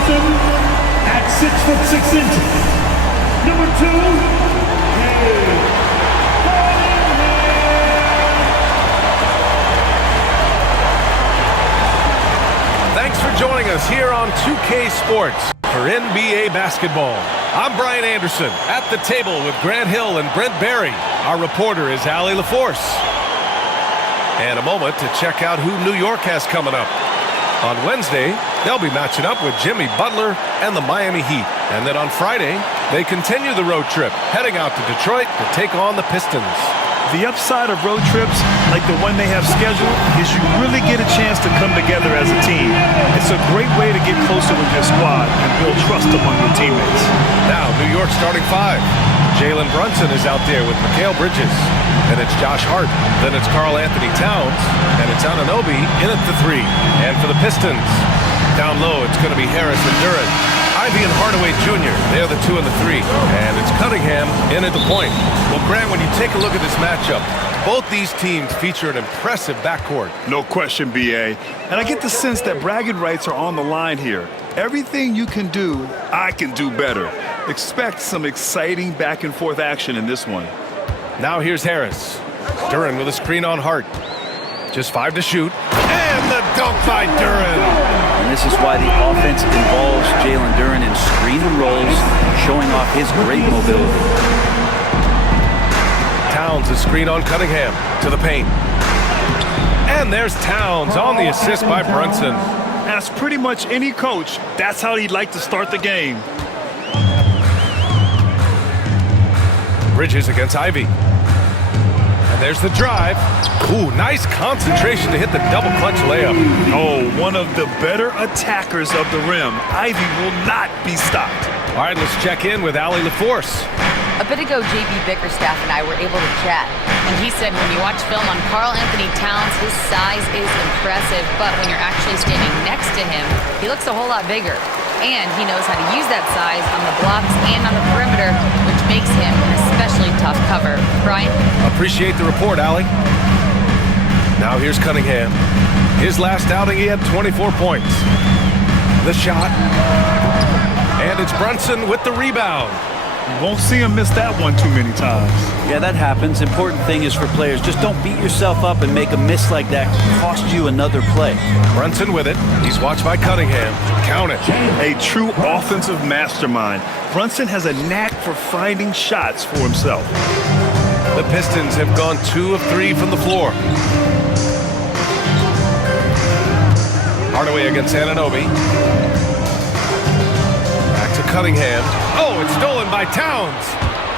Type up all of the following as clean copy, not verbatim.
Brunson at 6'6". Number 2, Thanks for joining us here on 2K Sports for NBA basketball. I'm Brian Anderson at the table with Grant Hill and Brent Barry. Our reporter is Allie LaForce. And a moment to check out who New York has coming up. On Wednesday, they'll be matching up with Jimmy Butler and the Miami Heat. And then on Friday, they continue the road trip, heading out to Detroit to take on the Pistons. The upside of road trips, like the one they have scheduled, is you really get a chance to come together as a team. It's a great way to get closer with your squad and build trust among your teammates. Now, New York starting 5. Jalen Brunson is out there with Mikal Bridges. Then it's Josh Hart. Then it's Karl Anthony Towns. And it's Anunoby in at the 3. And for the Pistons, down low, it's going to be Harris and Duren. Ivy and Hardaway Jr., they're the 2 and the 3. And it's Cunningham in at the point. Well, Grant, when you take a look at this matchup, both these teams feature an impressive backcourt. No question, B.A. And I get the sense that bragging rights are on the line here. Everything you can do, I can do better. Expect some exciting back-and-forth action in this one. Now here's Harris. Duren with a screen on Hart. Just 5 to shoot. And the dunk by Duren. And this is why the offense involves Jalen Duren in screen and rolls, showing off his great mobility. Towns, a screen on Cunningham to the paint. And there's Towns on the assist by Brunson. Ask pretty much any coach, that's how he'd like to start the game. Bridges against Ivy. And there's the drive. Ooh, nice concentration to hit the double clutch layup. Oh, one of the better attackers of the rim. Ivy will not be stopped. All right, let's check in with Allie LaForce. A bit ago, J.B. Bickerstaff and I were able to chat. And he said when you watch film on Karl Anthony Towns, his size is impressive. But when you're actually standing next to him, he looks a whole lot bigger. And he knows how to use that size on the blocks and on the perimeter, which makes him an especially tough cover. Brian? Appreciate the report, Allie. Now here's Cunningham. His last outing, he had 24 points. The shot. And it's Brunson with the rebound. You won't see him miss that one too many times. Yeah, that happens. Important thing is for players, just don't beat yourself up and make a miss like that cost you another play. Brunson with it. He's watched by Cunningham. Count it. A true offensive mastermind. Brunson has a knack for finding shots for himself. The Pistons have gone 2 of 3 from the floor. Hardaway against Anunoby. Back to Cunningham. Oh, it's stolen by Towns.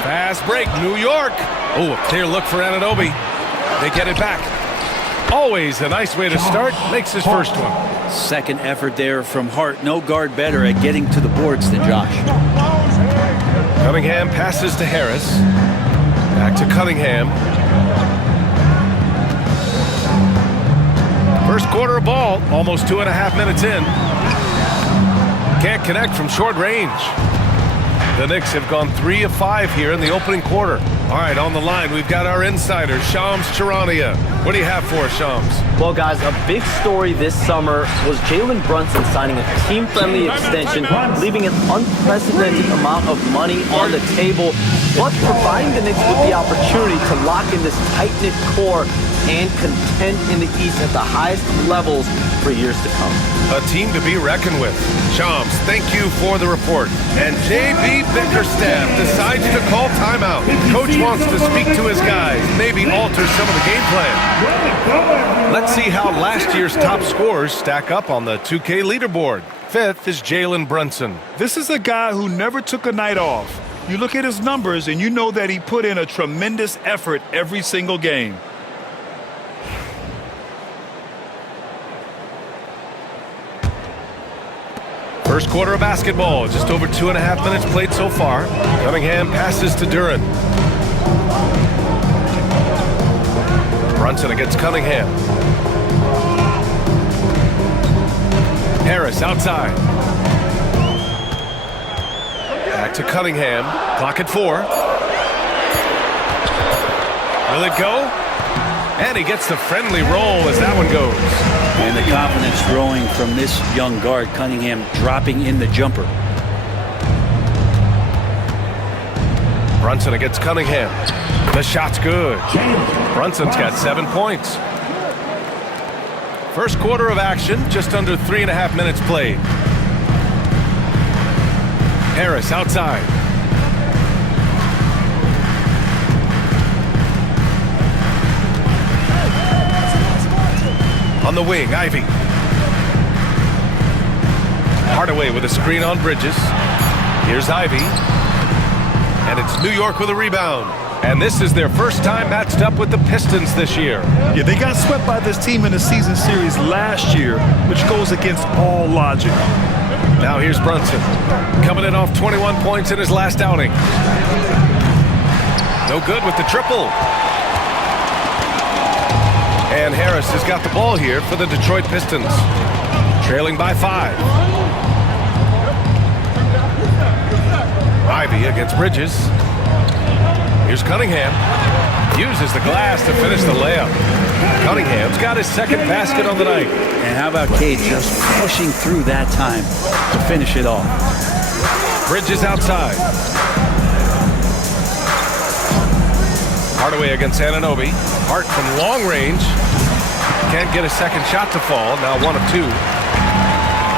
Fast break, New York. Oh, a clear look for Anunoby. They get it back. Always a nice way to start. Makes his first one. Second effort there from Hart. No guard better at getting to the boards than Josh. Cunningham passes to Harris. Back to Cunningham. First quarter of ball, almost 2.5 minutes in. Can't connect from short range. The Knicks have gone 3 of 5 here in the opening quarter. All right, on the line, we've got our insider, Shams Charania. What do you have for us, Shams? Well, guys, a big story this summer was Jalen Brunson signing a team-friendly extension, leaving an unprecedented amount of money on the table, but providing the Knicks with the opportunity to lock in this tight-knit core and contend in the East at the highest levels for years to come. A team to be reckoned with. Shams, thank you for the report. And J.B. Bickerstaff decides to call timeout. Coach wants to speak to his guys, maybe alter some of the game plan. Let's see how last year's top scorers stack up on the 2K leaderboard. 5th is Jalen Brunson. This is a guy who never took a night off. You look at his numbers and you know that he put in a tremendous effort every single game. First quarter of basketball, just over 2.5 minutes played so far. Cunningham passes to Duren. Brunson against Cunningham. Harris outside. Back to Cunningham. Clock at 4. Will it go? And he gets the friendly roll as that one goes. And the confidence growing from this young guard, Cunningham, dropping in the jumper. Brunson against Cunningham. The shot's good. Brunson's got 7 points. First quarter of action, just under 3.5 minutes played. Harris outside. On the wing, Ivy. Hardaway with a screen on Bridges. Here's Ivy. And it's New York with a rebound. And this is their first time matched up with the Pistons this year. Yeah, they got swept by this team in the season series last year, which goes against all logic. Now here's Brunson. Coming in off 21 points in his last outing. No good with the triple. And Harris has got the ball here for the Detroit Pistons. Trailing by 5. Ivy against Bridges. Here's Cunningham. Uses the glass to finish the layup. Cunningham's got his second basket on the night. And how about Cade just pushing through that time to finish it off? Bridges outside. Hardaway against Anunoby. Hart from long range. Can't get a second shot to fall. Now 1 of 2.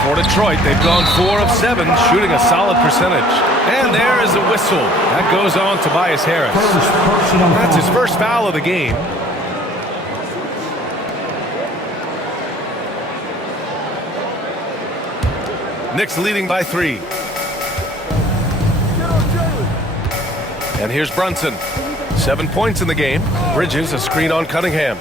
For Detroit, they've gone 4 of 7, shooting a solid percentage. And there is a whistle. That goes on Tobias Harris. That's his first foul of the game. Knicks leading by 3. And here's Brunson. 7 points in the game. Bridges, a screen on Cunningham.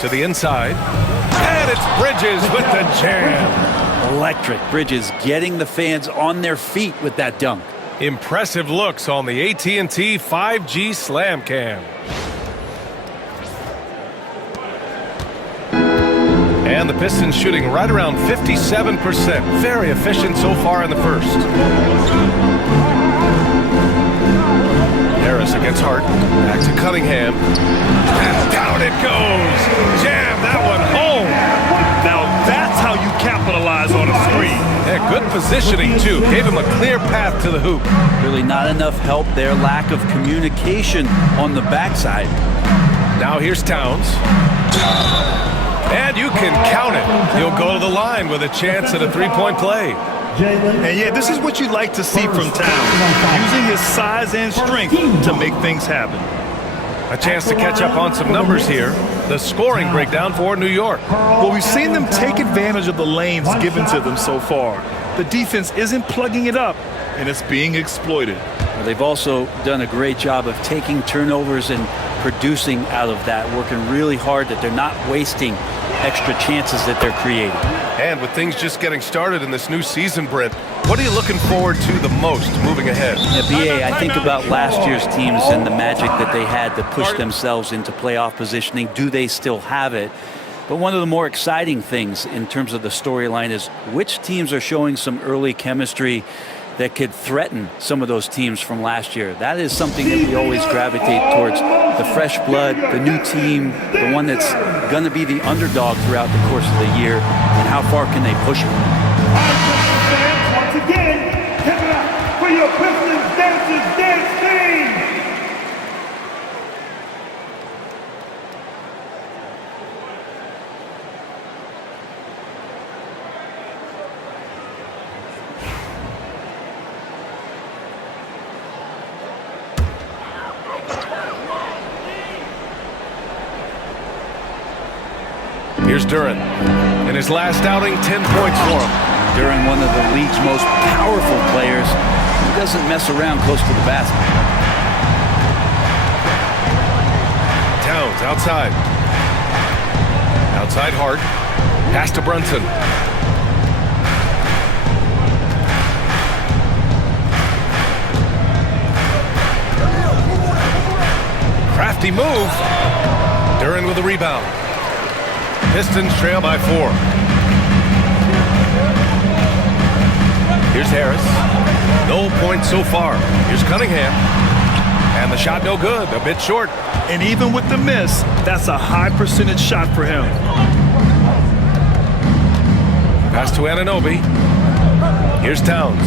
To the inside. And it's Bridges with the jam. Electric. Bridges getting the fans on their feet with that dunk. Impressive looks on the AT&T 5G Slam Cam. And the Pistons shooting right around 57%. Very efficient so far in the first. Harris against Hart. Back to Cunningham. And down it goes. Jam that one home. Now that's how you capitalize on a screen. Yeah, good positioning, too. Gave him a clear path to the hoop. Really not enough help there. Lack of communication on the backside. Now here's Towns. And you can count it. He'll go to the line with a chance at a three-point play. And yeah, this is what you like to see from Towns, using his size and strength to make things happen. A chance to catch up on some numbers here. The scoring breakdown for New York. Well, we've seen them take advantage of the lanes given to them so far. The defense isn't plugging it up, and it's being exploited. Well, they've also done a great job of taking turnovers and producing out of that, working really hard that they're not wasting extra chances that they're creating. And with things just getting started in this new season, Brent, what are you looking forward to the most moving ahead? Yeah, BA, I think about last year's teams and the magic that they had to push themselves into playoff positioning. Do they still have it? But one of the more exciting things in terms of the storyline is which teams are showing some early chemistry that could threaten some of those teams from last year. That is something that we always gravitate towards. The fresh blood, the new team, the one that's going to be the underdog throughout the course of the year, and how far can they push it? Once again, give it up for your Pistons Dancers Dance Team! Here's Duren. In his last outing, 10 points for him. Duren, one of the league's most powerful players, he doesn't mess around close to the basket. Towns outside. Outside Hart. Pass to Brunson. Crafty move. Duren with a rebound. Pistons trail by 4. Here's Harris. No points so far. Here's Cunningham. And the shot no good. A bit short. And even with the miss, that's a high percentage shot for him. Pass to Anunoby. Here's Towns.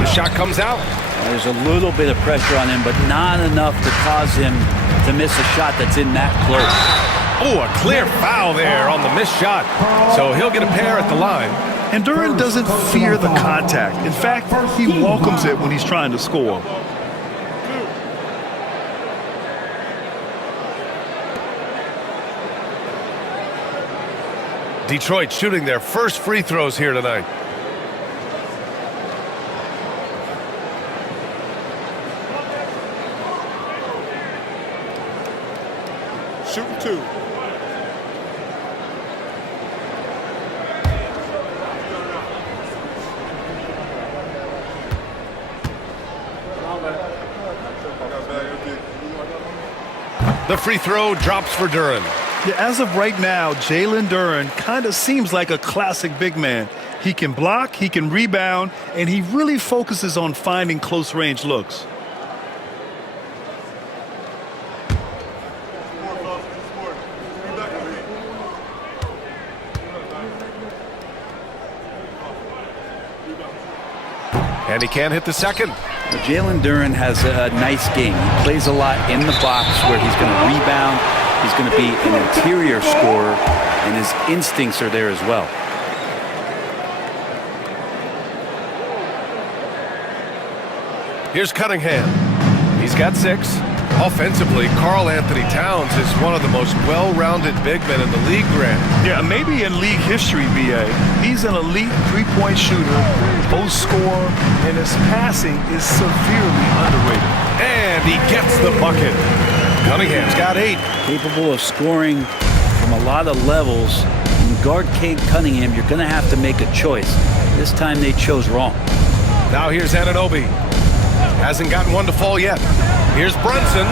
The shot comes out. There's a little bit of pressure on him, but not enough to cause him to miss a shot that's in that close. Oh, a clear foul there on the missed shot. So he'll get a pair at the line. And Duren doesn't fear the contact. In fact, he welcomes it when he's trying to score. Detroit shooting their first free throws here tonight. Shooting 2. The free throw drops for Duren. Yeah, as of right now, Jalen Duren kind of seems like a classic big man. He can block, he can rebound, and he really focuses on finding close-range looks. And he can't hit the second. Jalen Duren has a nice game. He plays a lot in the box where he's going to rebound. He's going to be an interior scorer, and his instincts are there as well. Here's Cunningham. He's got 6. Offensively, Karl Anthony Towns is one of the most well-rounded big men in the league, Grant. Yeah, maybe in league history, BA. He's an elite three-point shooter, post scorer, and his passing is severely underrated. And he gets the bucket. Cunningham's got 8. Capable of scoring from a lot of levels. When you guard Cade Cunningham, you're going to have to make a choice. This time they chose wrong. Now here's Anunoby. Hasn't gotten one to fall yet. Here's Brunson.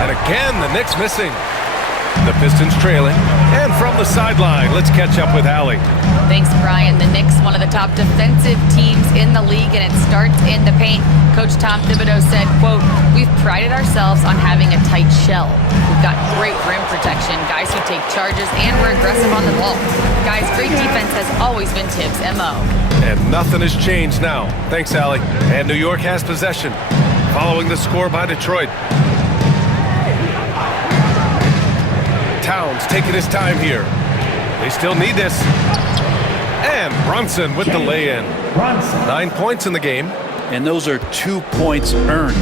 And again, the Knicks missing. The Pistons trailing. And from the sideline, let's catch up with Allie. Thanks, Brian. The Knicks, one of the top defensive teams in the league, and it starts in the paint. Coach Tom Thibodeau said, quote, "We've prided ourselves on having a tight shell. We've got great rim protection, guys who take charges, and we're aggressive on the ball. Guys, great defense has always been Tibbs' MO." And nothing has changed now. Thanks, Allie. And New York has possession, following the score by Detroit. Towns taking his time here. They still need this. And Brunson with the lay-in. 9 points in the game. And those are 2 points earned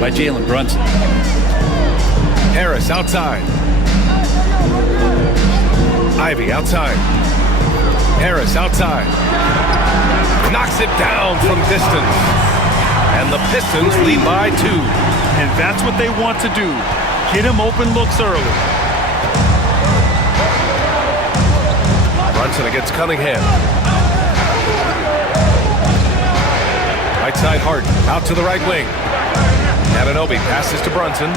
by Jalen Brunson. Harris outside. Ivy outside. Harris outside. Knocks it down from distance. And the Pistons lead by 2. And that's what they want to do. Get him open looks early. Brunson against Cunningham. Right side Hart, out to the right wing. Anunoby passes to Brunson.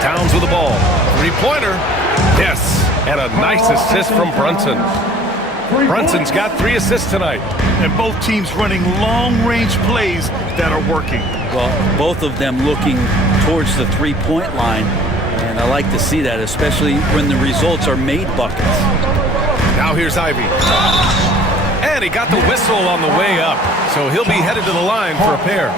Towns with the ball. 3-pointer. Yes, and a nice assist from Brunson. Brunson's got 3 assists tonight. And both teams running long-range plays that are working. Well, both of them looking towards the three-point line. And I like to see that, especially when the results are made buckets. Now here's Ivy. And he got the whistle on the way up. So he'll be headed to the line for a pair.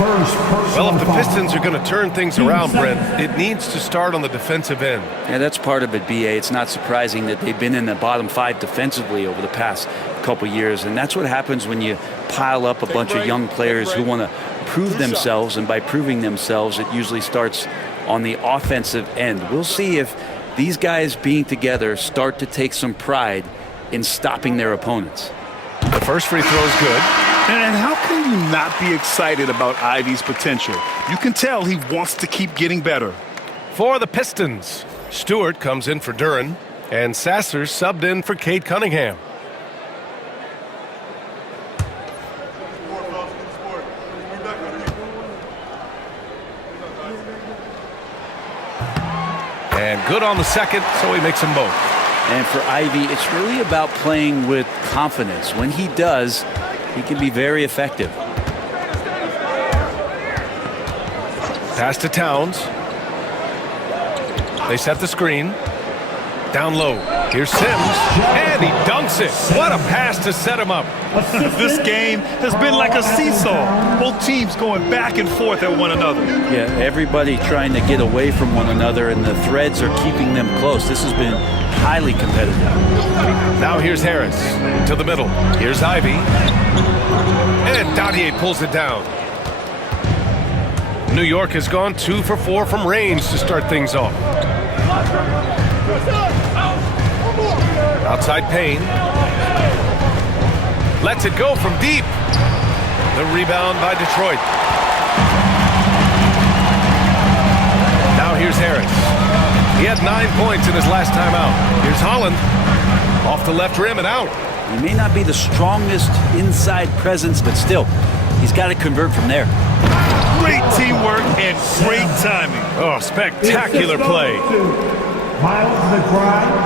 Well, if the Pistons are going to turn things around, Brent, it needs to start on the defensive end. Yeah, that's part of it, BA. It's not surprising that they've been in the bottom 5 defensively over the past couple years. And that's what happens when you pile up a bunch of young players who want to prove themselves. And by proving themselves, it usually starts on the offensive end. We'll see if these guys being together start to take some pride in stopping their opponents. The first free throw is good. And how can you not be excited about Ivy's potential? You can tell he wants to keep getting better. For the Pistons, Stewart comes in for Duren, and Sasser subbed in for Cade Cunningham. And good on the second, so he makes them both. And for Ivy, it's really about playing with confidence. When he does, he can be very effective. Pass to Towns. They set the screen. Down low. Here's Sims. And he dunks it. What a pass to set him up. This game has been like a seesaw. Both teams going back and forth at one another. Yeah, everybody trying to get away from one another, and the threads are keeping them close. This has been highly competitive. Now here's Harris to the middle. Here's Ivy. And Dottier pulls it down. New York has gone 2 for 4 from range to start things off. Outside Payne. Lets it go from deep. The rebound by Detroit. Now here's Harris. He had 9 points in his last time out. Here's Holland. Off the left rim and out. He may not be the strongest inside presence, but still, he's got to convert from there. Great teamwork and great timing. Oh, spectacular play.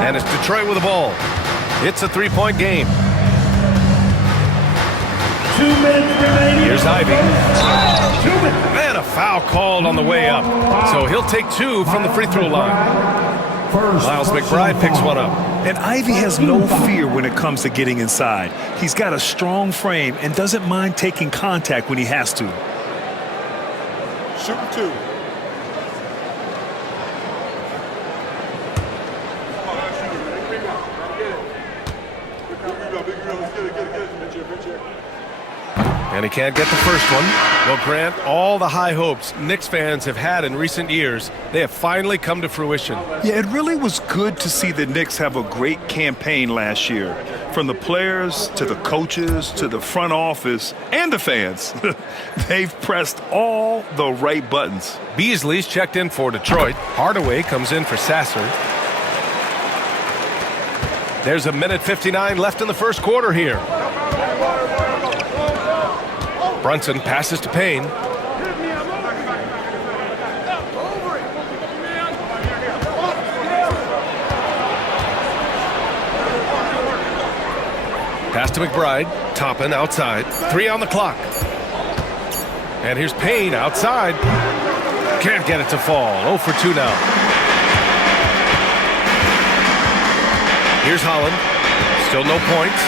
And it's Detroit with the ball. It's a 3-point game. 2 minutes remaining. Here's Ivy. Man, a foul called on the way up. So he'll take 2 from the free throw line. Miles McBride picks one up. And Ivy has no fear when it comes to getting inside. He's got a strong frame and doesn't mind taking contact when he has to. Shooting 2. And he can't get the first one. Well, Grant, all the high hopes Knicks fans have had in recent years, they have finally come to fruition. Yeah, it really was good to see the Knicks have a great campaign last year. From the players to the coaches to the front office and the fans. They've pressed all the right buttons. Beasley's checked in for Detroit. Hardaway comes in for Sasser. There's a minute 59 left in the first quarter here. Brunson passes to Payne. Pass to McBride. Toppin outside. 3 on the clock. And here's Payne outside. Can't get it to fall. 0 for 2 now. Here's Holland. Still no points.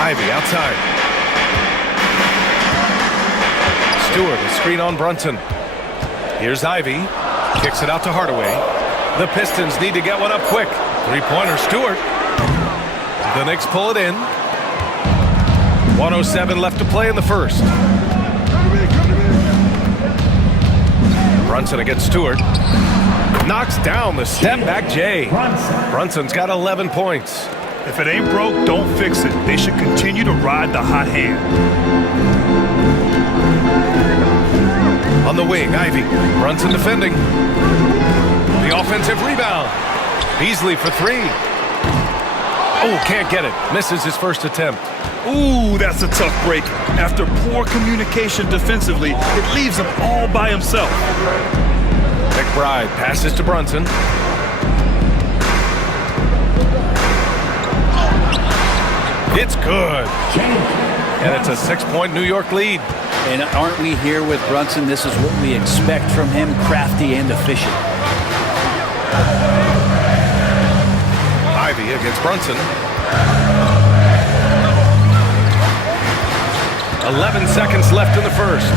Ivy outside. Stewart, a screen on Brunson. Here's Ivy. Kicks it out to Hardaway. The Pistons need to get one up quick. 3-pointer, Stewart. The Knicks pull it in. 1:07 left to play in the first. Brunson against Stewart. Knocks down the step-back J. Brunson's got 11 points. If it ain't broke, don't fix it. They should continue to ride the hot hand. On the wing, Ivy. Brunson defending. The offensive rebound. Beasley for 3. Oh, can't get it. Misses his first attempt. Ooh, that's a tough break. After poor communication defensively, it leaves him all by himself. McBride passes to Brunson. It's good. And it's a 6-point New York lead. And aren't we here with Brunson? This is what we expect from him, crafty and efficient. Ivy against Brunson. 11 seconds left in the first.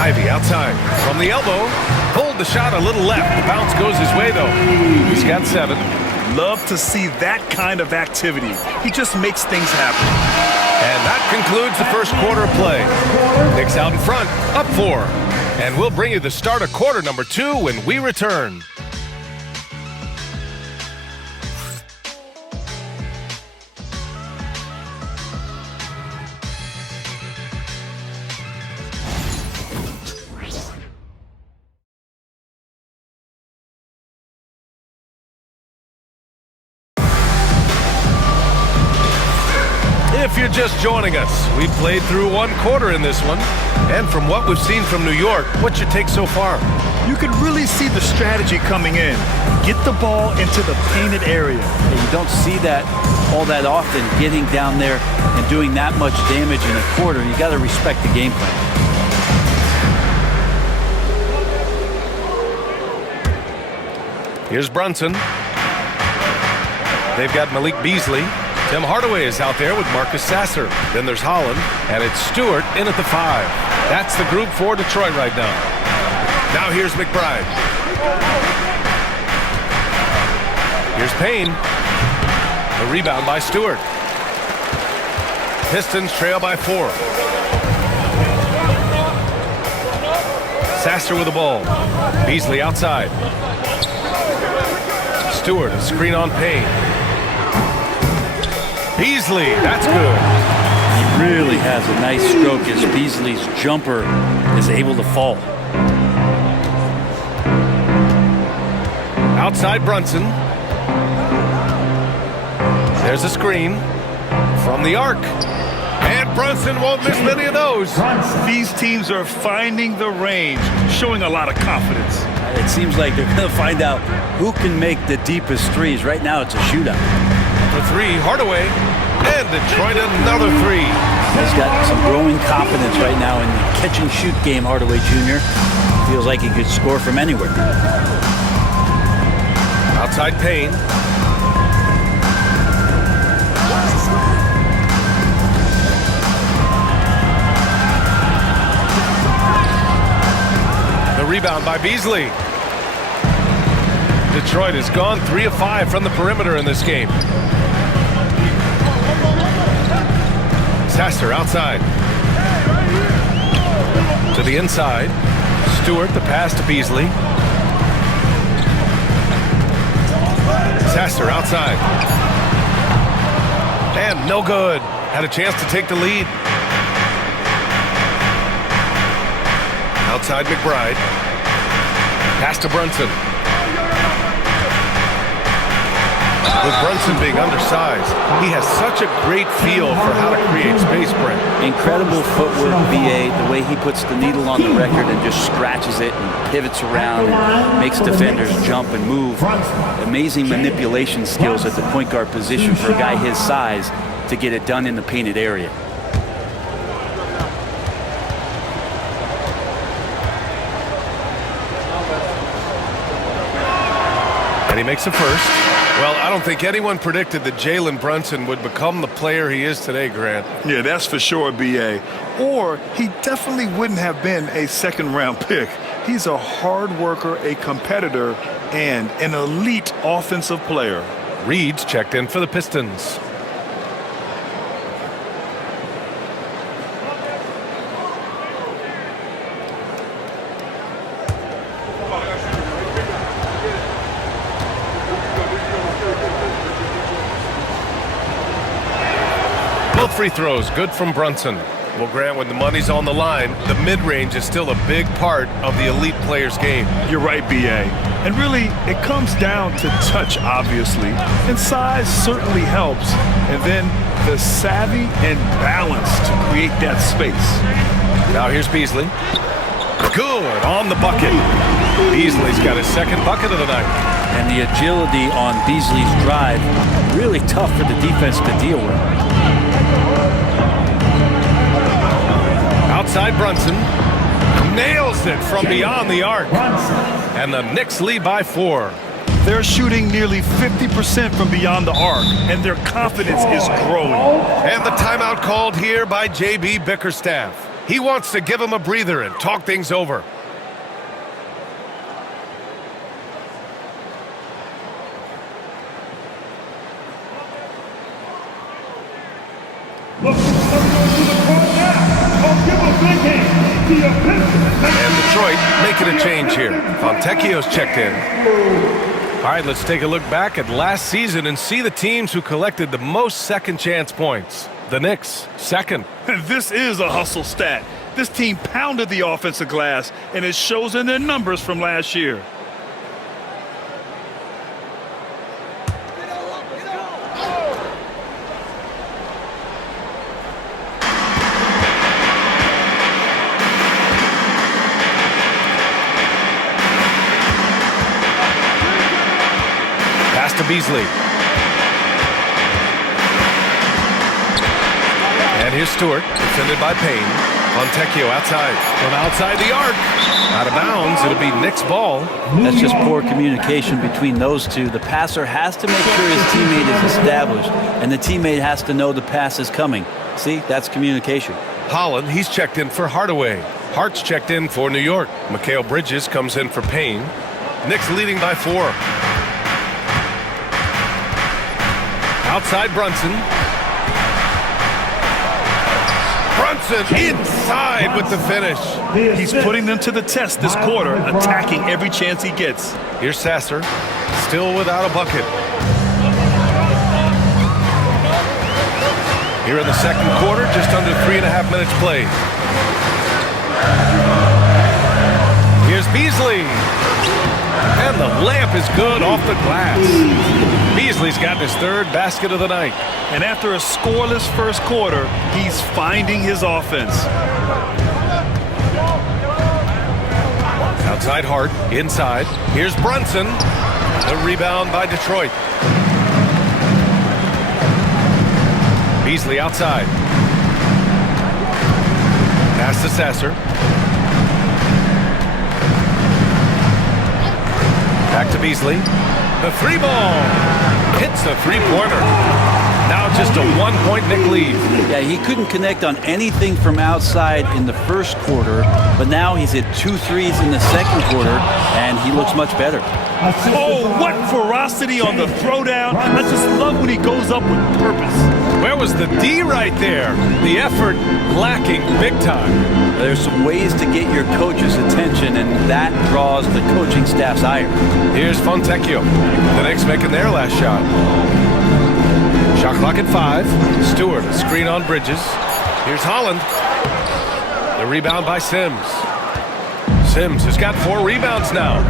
Ivy outside from the elbow. Pulled the shot a little left. The bounce goes his way, though. He's got 7. Love to see that kind of activity. He just makes things happen. And that concludes the first quarter of play. Knicks out in front, up 4. And we'll bring you the start of quarter number 2 when we return. If you're just joining us, we've played through 1 quarter in this one. And from what we've seen from New York, what's your take so far? You can really see the strategy coming in. Get the ball into the painted area. And you don't see that all that often, getting down there and doing that much damage in a quarter. You got to respect the game plan. Here's Brunson. They've got Malik Beasley. Tim Hardaway is out there with Marcus Sasser. Then there's Holland, and it's Stewart in at the 5. That's the group for Detroit right now. Now here's McBride. Here's Payne. The rebound by Stewart. Pistons trail by 4. Sasser with the ball. Beasley outside. Stewart, a screen on Payne. Beasley, that's good. He really has a nice stroke as Beasley's jumper is able to fall. Outside Brunson. There's a screen from the arc. And Brunson won't miss many of those. These teams are finding the range, showing a lot of confidence. It seems like they're going to find out who can make the deepest threes. Right now, it's a shootout. For 3, Hardaway. And Detroit another 3. He's got some growing confidence right now in the catch-and-shoot game, Hardaway Jr. Feels like he could score from anywhere. Outside Payne. The rebound by Beasley. Detroit has gone 3 of 5 from the perimeter in this game. Sasser outside. To the inside. Stewart, the pass to Beasley. Sasser outside. And no good. Had a chance to take the lead. Outside McBride. Pass to Brunson. With Brunson being undersized, he has such a great feel for how to create space, Brent. Incredible footwork, BA, the way he puts the needle on the record and just scratches it and pivots around and makes defenders jump and move. Amazing manipulation skills at the point guard position for a guy his size to get it done in the painted area. And he makes a first. Well, I don't think anyone predicted that Jalen Brunson would become the player he is today, Grant. Yeah, that's for sure, B.A. Or he definitely wouldn't have been a second-round pick. He's a hard worker, a competitor, and an elite offensive player. Reed's checked in for the Pistons. Both free throws good from Brunson. Well, Grant, when the money's on the line, the mid-range is still a big part of the elite player's game. You're right, B.A. And really, it comes down to touch, obviously. And size certainly helps. And then the savvy and balance to create that space. Now here's Beasley. Good on the bucket. Beasley's got his second bucket of the night. And the agility on Beasley's drive, really tough for the defense to deal with. Outside Brunson. Nails it from beyond the arc. And the Knicks lead by 4. They're shooting nearly 50% from beyond the arc, and their confidence is growing. And the timeout called here by J.B. Bickerstaff. He wants to give him a breather and talk things over. And Detroit making a change here. Fontecchio's checked in. All right, let's take a look back at last season and see the teams who collected the most second chance points. The Knicks, second. This is a hustle stat. This team pounded the offensive glass, and it shows in their numbers from last year. Pass to Beasley. here's Stewart, defended by Payne. Fontecchio outside. From outside the arc. Out of bounds. It'll be Knicks ball. That's just poor communication between those two. The passer has to make sure his teammate is established, and the teammate has to know the pass is coming. See, that's communication. Holland, he's checked in for Hardaway. Hart's checked in for New York. Mikal Bridges comes in for Payne. Knicks leading by 4. Outside Brunson. Brunson inside with the finish. He's putting them to the test this quarter, attacking every chance he gets. Here's Sasser, still without a bucket. Here in the second quarter, just under 3.5 minutes played. Here's Beasley. And the layup is good off the glass. Beasley's got his 3rd basket of the night. And after a scoreless first quarter, he's finding his offense. Outside Hart, inside. Here's Brunson. The rebound by Detroit. Beasley outside. Pass to Sasser. Back to Beasley. The 3 ball. Hits the 3-pointer. Now just a 1-point Knick lead. Yeah, he couldn't connect on anything from outside in the first quarter, but now he's hit 2 threes in the second quarter, and he looks much better. Oh, what ferocity on the throwdown. I just love when he goes up with purpose. Where was the D right there? The effort lacking big time. There's some ways to get your coach's attention, and that draws the coaching staff's ire. Here's Fontecchio. The Knicks making their last shot. Shot clock at 5. Stewart, screen on Bridges. Here's Holland. The rebound by Sims. Sims has got 4 rebounds now.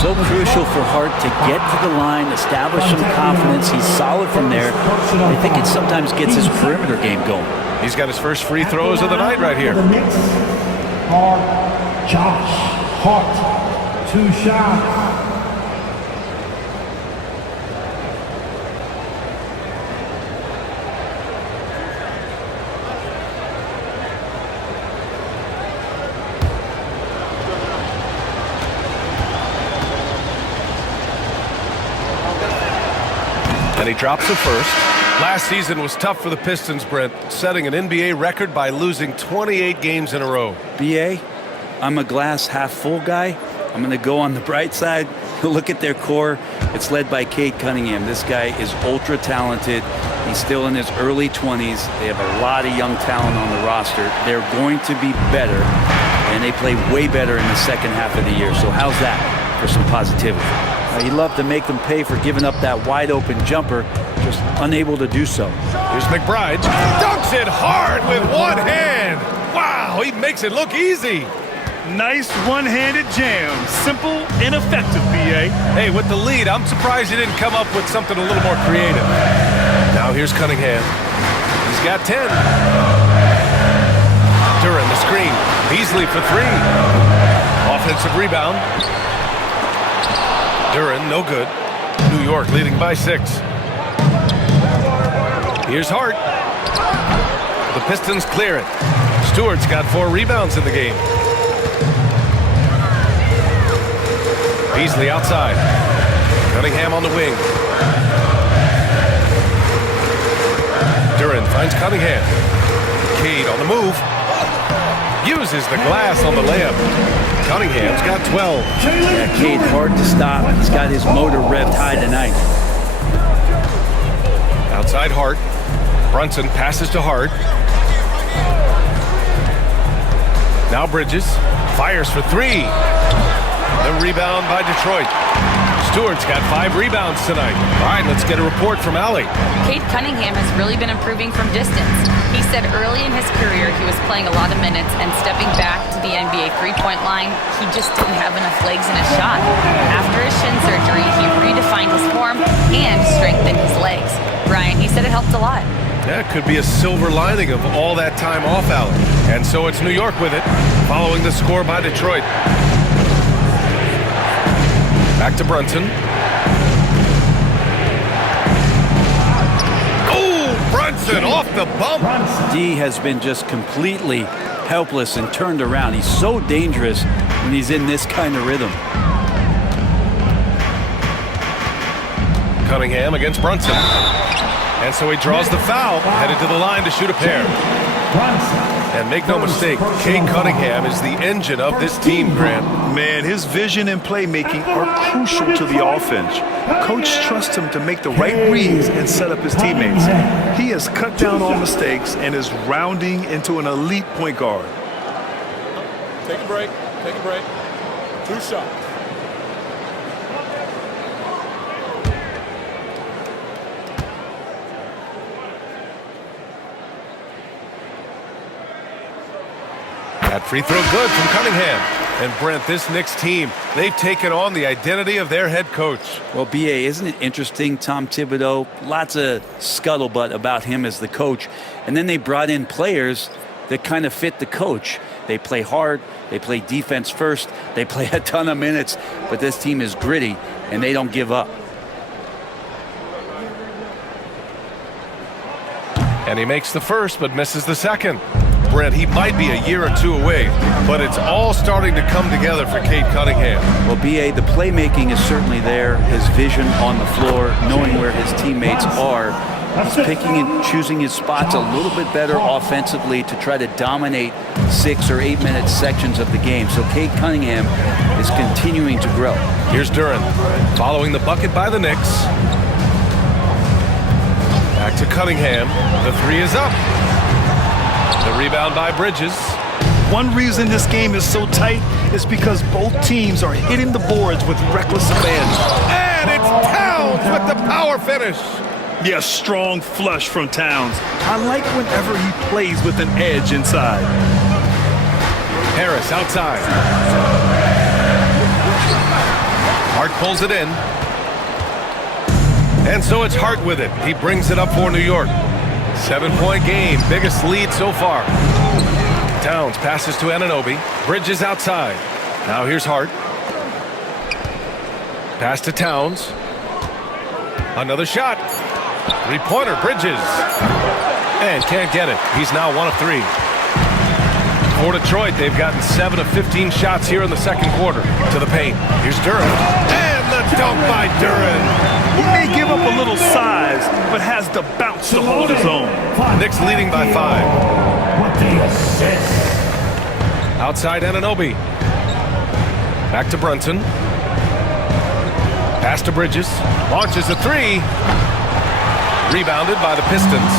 So crucial for Hart to get to the line, establish some confidence. He's solid from there. I think it sometimes gets his perimeter game going. He's got his first free throws of the night right here. The Knicks are Josh Hart. 2 shots. And he drops the first. Last season was tough for the Pistons, Brent, setting an NBA record by losing 28 games in a row. BA, I'm a glass half full guy. I'm going to go on the bright side. Look at their core. It's led by Cade Cunningham. This guy is ultra talented. He's still in his early 20s. They have a lot of young talent on the roster. They're going to be better, and they play way better in the second half of the year. So how's that for some positivity? You'd love to make them pay for giving up that wide-open jumper, just unable to do so. Here's McBride. Dunks it hard with one hand. Wow, he makes it look easy. Nice one-handed jam. Simple and effective, B.A. Hey, with the lead, I'm surprised he didn't come up with something a little more creative. Now here's Cunningham. He's got 10. Duran, the screen. Beasley for 3. Offensive rebound. Duran, no good. New York leading by 6. Here's Hart. The Pistons clear it. Stewart's got 4 rebounds in the game. Beasley outside. Cunningham on the wing. Duran finds Cunningham. Cade on the move. Uses the glass on the layup. Cunningham's got 12. Yeah, Cade hard to stop. He's got his motor revved high tonight. Outside Hart. Brunson passes to Hart. Now Bridges. Fires for 3. The rebound by Detroit. Stewart's got 5 rebounds tonight. All right, let's get a report from Allie. Cade Cunningham has really been improving from distance. He said early in his career he was playing a lot of minutes and stepping back to the NBA three-point line, he just didn't have enough legs in his shot. After his shin surgery, he redefined his form and strengthened his legs. Brian, he said it helped a lot. That could be a silver lining of all that time off, Allie. And so it's New York with it, following the score by Detroit. Back to Brunson. Oh, Brunson Brunson off the bump. D has been just completely helpless and turned around. He's so dangerous when he's in this kind of rhythm. Cunningham against Brunson. And so he draws the foul, headed to the line to shoot a pair. And make no mistake, Cade Cunningham is the engine of this team, Grant. Man, his vision and playmaking are crucial to the offense. Coach trusts him to make the right reads and set up his teammates. He has cut down on mistakes and is rounding into an elite point guard. Take a break. Take a break. 2 shots. That free throw good from Cunningham. And Brent, this Knicks team, they've taken on the identity of their head coach. Well, B.A., isn't it interesting, Tom Thibodeau? Lots of scuttlebutt about him as the coach. And then they brought in players that kind of fit the coach. They play hard. They play defense first. They play a ton of minutes. But this team is gritty, and they don't give up. And he makes the first, but misses the second. Brent, he might be a year or two away, but it's all starting to come together for Cade Cunningham. Well, B.A., the playmaking is certainly there. His vision on the floor, knowing where his teammates are. He's picking and choosing his spots a little bit better offensively to try to dominate 6 or 8 minute sections of the game. So Cade Cunningham is continuing to grow. Here's Duren following the bucket by the Knicks. Back to Cunningham. The three is up. The rebound by Bridges. One reason this game is so tight is because both teams are hitting the boards with reckless abandon. And it's Towns with the power finish. Yes, strong flush from Towns. I like whenever he plays with an edge inside. Harris outside. Hart pulls it in. And so it's Hart with it. He brings it up for New York. 7-point game, biggest lead so far. Towns passes to Anunoby. Bridges outside. Now here's Hart. Pass to Towns. Another shot. Three-pointer, Bridges. And can't get it. He's now 1 of 3. For Detroit, they've gotten 7 of 15 shots here in the second quarter. To the paint. Here's Duren. And the dunk by Duren. He may give up a little size, but has the bounce to hold his own. Knicks leading by 5. What the assist. Outside Anunoby. Back to Brunson. Pass to Bridges. Launches a 3. Rebounded by the Pistons.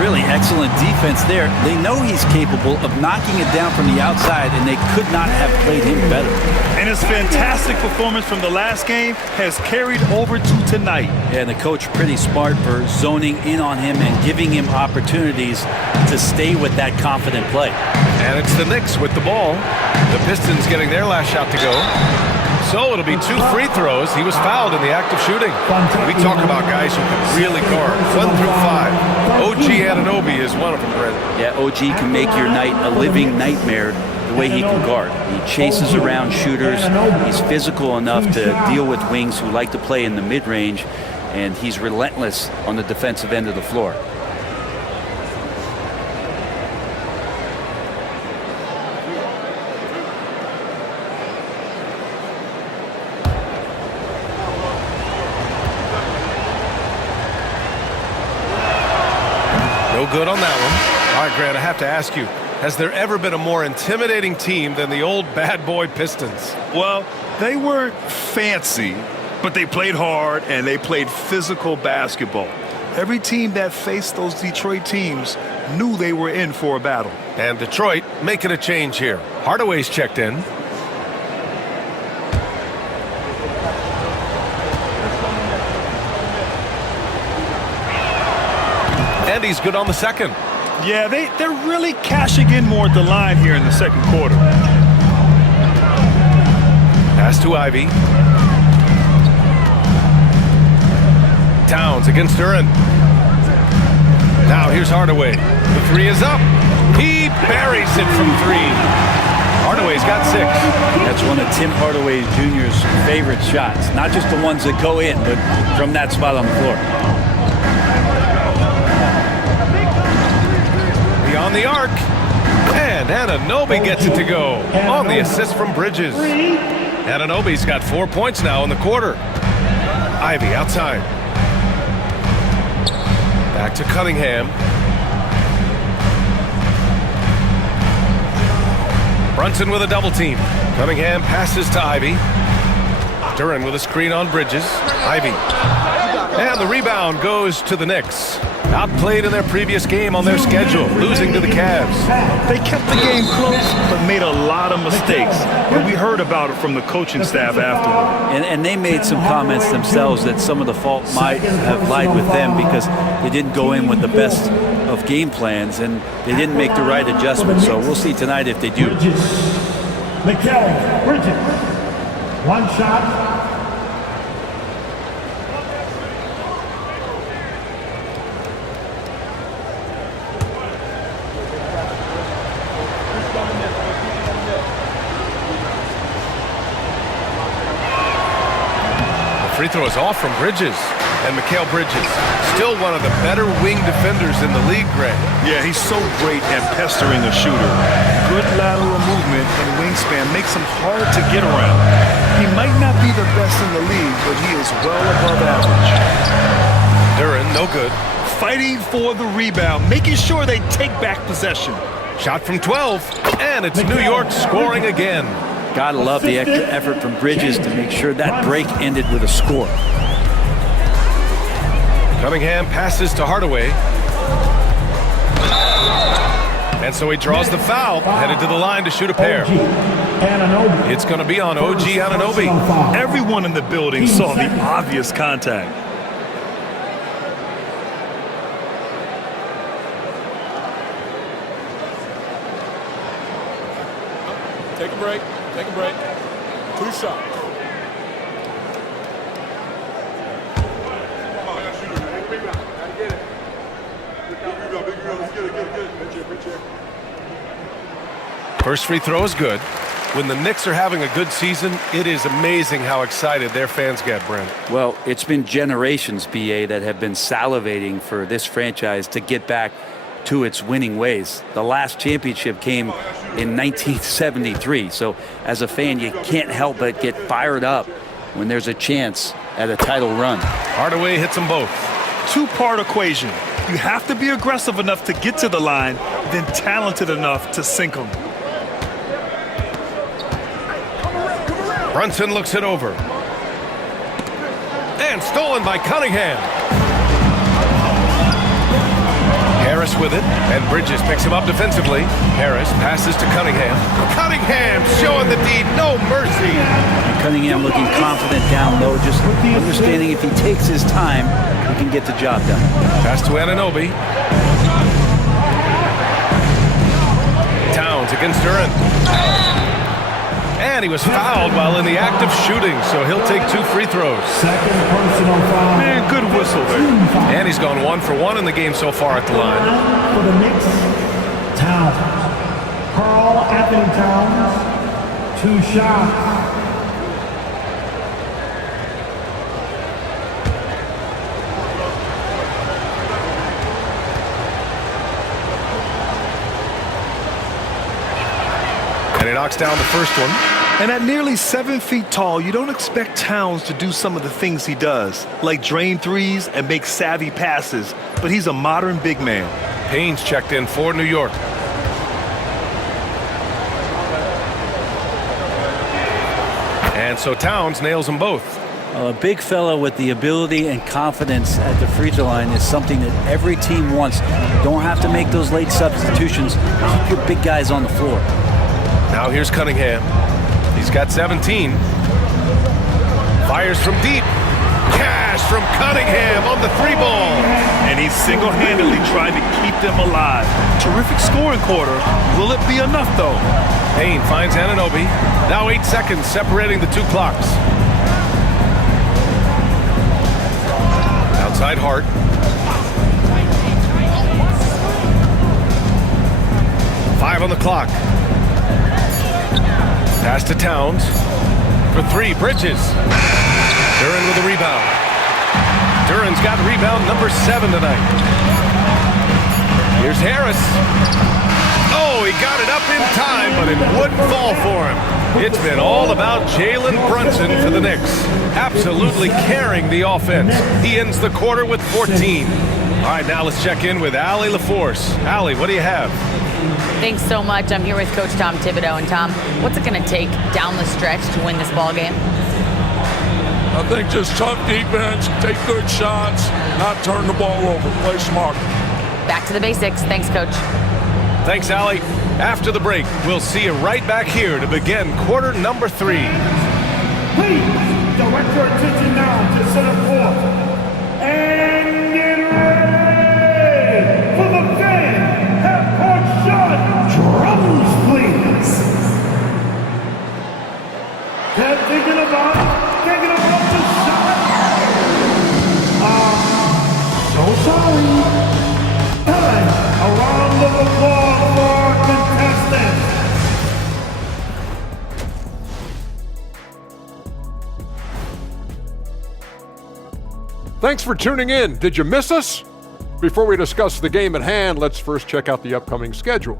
Really excellent defense there. They know he's capable of knocking it down from the outside, and they could not have played him better. And his fantastic performance from the last game has carried over to tonight. And the coach pretty smart for zoning in on him and giving him opportunities to stay with that confident play. And it's the Knicks with the ball. The Pistons getting their last shot to go. So it'll be 2 free throws. He was fouled in the act of shooting. We talk about guys who can really guard. 1 through 5. OG Anunoby is one of them, Brent. Yeah, OG can make your night a living nightmare the way he can guard. He chases around shooters. He's physical enough to deal with wings who like to play in the mid-range, and he's relentless on the defensive end of the floor. No good on that one. All right, Grant, I have to ask you, has there ever been a more intimidating team than the old bad boy Pistons? Well, they weren't fancy, but they played hard and they played physical basketball. Every team that faced those Detroit teams knew they were in for a battle. And Detroit making a change here. Hardaway's checked in. And he's good on the second. Yeah, they're really cashing in more at the line here in the second quarter. Pass to Ivy. Towns against Duren. Now here's Hardaway. The 3 is up. He buries it from 3. Hardaway's got 6. That's one of Tim Hardaway Jr.'s favorite shots. Not just the ones that go in, but from that spot on the floor. the arc. And Anunoby gets it to go on the assist from Bridges. Anunoby's got 4 points now in the quarter. Ivy outside. Back to Cunningham. Brunson with a double team. Cunningham passes to Ivy. Duren with a screen on Bridges. Ivy. And the rebound goes to the Knicks. Outplayed in their previous game on their schedule, losing to the Cavs. They kept the game close, but made a lot of mistakes. And we heard about it from the coaching staff afterward. And they made some comments themselves that some of the fault might have lied with them because they didn't go in with the best of game plans and they didn't make the right adjustments. So we'll see tonight if they do. Bridges. One shot. Free throw is off from Bridges. And Mikal Bridges, still one of the better wing defenders in the league, Greg. Yeah, he's so great at pestering a shooter. Good lateral movement and wingspan makes him hard to get around. He might not be the best in the league, but he is well above average. Duren, no good. Fighting for the rebound, making sure they take back possession. Shot from 12, and it's New York scoring again. Gotta love the extra effort from Bridges to make sure that break ended with a score. Cunningham passes to Hardaway. And so he draws the foul, headed to the line to shoot a pair. It's going to be on OG Anunoby. Everyone in the building saw the obvious contact. Take a break. Take a break. 2 shots. First free throw is good. When the Knicks are having a good season, it is amazing how excited their fans get, Brent. Well, it's been generations, BA, that have been salivating for this franchise to get back to its winning ways. The last championship came in 1973. So as a fan, you can't help but get fired up when there's a chance at a title run. Hardaway hits them both. Two-part equation. You have to be aggressive enough to get to the line, then talented enough to sink them. Brunson looks it over. And stolen by Cunningham. Harris with it, and Bridges picks him up defensively. Harris passes to Cunningham. Cunningham showing the D, no mercy. And Cunningham looking confident down low, just understanding if he takes his time, he can get the job done. Pass to Anunoby. Towns against Duren. And he was fouled while in the act of shooting, so he'll take 2 free throws. Second personal foul. Man, good whistle there. And he's gone 1 for 1 in the game so far at the line. For the Knicks, Towns. Karl Anthony Towns, 2 shots. And he knocks down the first one. And at nearly 7 feet tall, you don't expect Towns to do some of the things he does, like drain threes and make savvy passes, but he's a modern big man. Payne's checked in for New York. And so Towns nails them both. A big fella with the ability and confidence at the free throw line is something that every team wants. Don't have to make those late substitutions. Keep your big guys on the floor. Now here's Cunningham. He's got 17. Fires from deep. Cash from Cunningham on the 3-ball. And he's single-handedly trying to keep them alive. Terrific scoring quarter. Will it be enough, though? Payne finds Anunoby. Now 8 seconds separating the 2 clocks. Outside Hart. Five on the clock. Pass to Towns. For 3, Bridges. Duren with a rebound. Duren's got rebound number 7 tonight. Here's Harris. Oh, he got it up in time, but it wouldn't fall for him. It's been all about Jalen Brunson for the Knicks, absolutely carrying the offense. He ends the quarter with 14. All right, now let's check in with Allie LaForce. Allie, what do you have? Thanks so much. I'm here with Coach Tom Thibodeau. And Tom, what's it going to take down the stretch to win this ball game? I think just tough defense, take good shots, not turn the ball over, play smart. Back to the basics. Thanks, Coach. Thanks, Allie. After the break, we'll see you right back here to begin quarter number 3. Please direct your attention now to center court. And get ready for the fan half-court shot. Drums, please. Thinking about the shot. So sorry. Time. A round of applause for contestants. Thanks for tuning in. Did you miss us? Before we discuss the game at hand, let's first check out the upcoming schedule.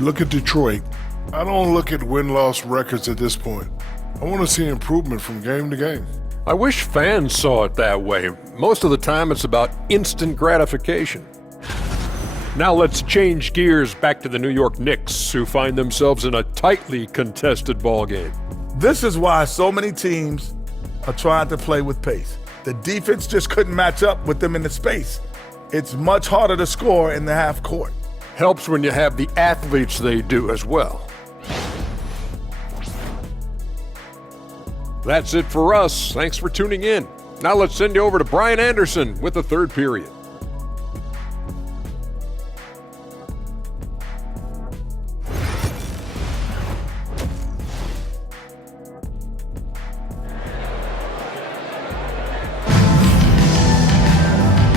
Look at Detroit. I don't look at win-loss records at this point. I want to see improvement from game to game. I wish fans saw it that way. Most of the time it's about instant gratification. Now let's change gears back to the New York Knicks, who find themselves in a tightly contested ball game. This is why so many teams are trying to play with pace. The defense just couldn't match up with them in the space. It's much harder to score in the half court. Helps when you have the athletes they do as well. That's it for us. Thanks for tuning in. Now let's send you over to Brian Anderson with the third period.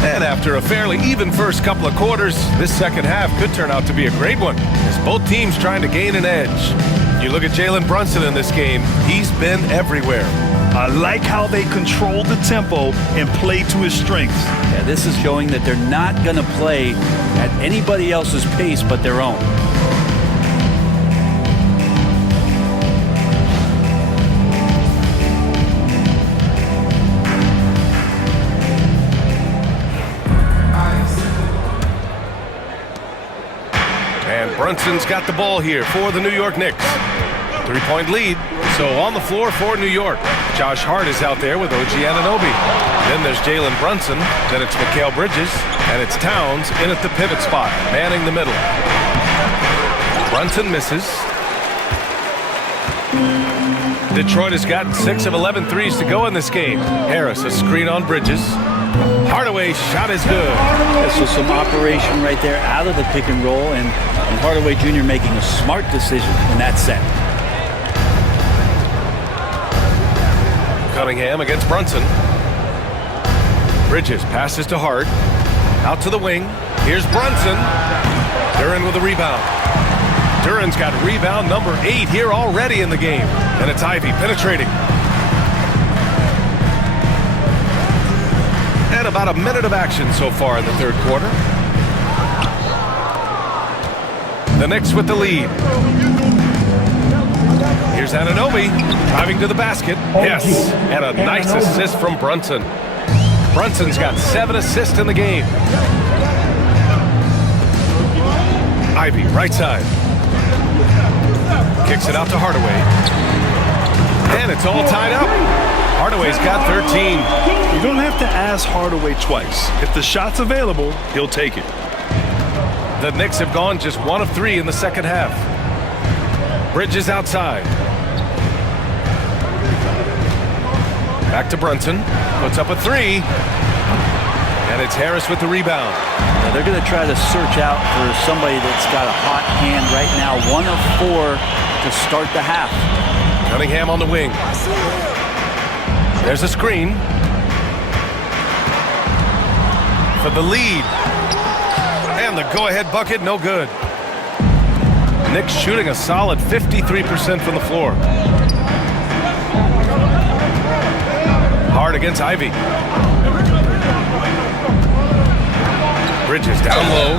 And after a fairly even first couple of quarters, this second half could turn out to be a great one, as both teams trying to gain an edge. You look at Jalen Brunson in this game, he's been everywhere. I like how they control the tempo and play to his strengths. Yeah, this is showing that they're not going to play at anybody else's pace but their own. Brunson's got the ball here for the New York Knicks. 3-point lead, so on the floor for New York. Josh Hart is out there with OG Anunoby. Then there's Jalen Brunson, then it's Mikal Bridges, and it's Towns in at the pivot spot, manning the middle. Brunson misses. Detroit has gotten 6 of 11 threes to go in this game. Harris, a screen on Bridges. Hardaway shot is good. This was some operation right there out of the pick and roll, and Hardaway Jr. making a smart decision in that set. Cunningham against Brunson. Bridges passes to Hart. Out to the wing. Here's Brunson. Duren with a rebound. Duren's got rebound number 8 here already in the game. And it's Ivy penetrating. And about a minute of action so far in the third quarter. The Knicks with the lead. Here's Anunoby driving to the basket. Yes, and a nice assist from Brunson. Brunson's got 7 assists in the game. Ivy, right side. Kicks it out to Hardaway. And it's all tied up. Hardaway's got 13. You don't have to ask Hardaway twice. If the shot's available, he'll take it. The Knicks have gone just 1 of 3 in the second half. Bridges outside. Back to Brunson. Puts up a 3. And it's Harris with the rebound. Now they're going to try to search out for somebody that's got a hot hand right now. 1 of 4 to start the half. Cunningham on the wing. There's a screen. For the lead. And the go-ahead bucket, no good. Knicks shooting a solid 53% from the floor. Hard against Ivy. Bridges down low.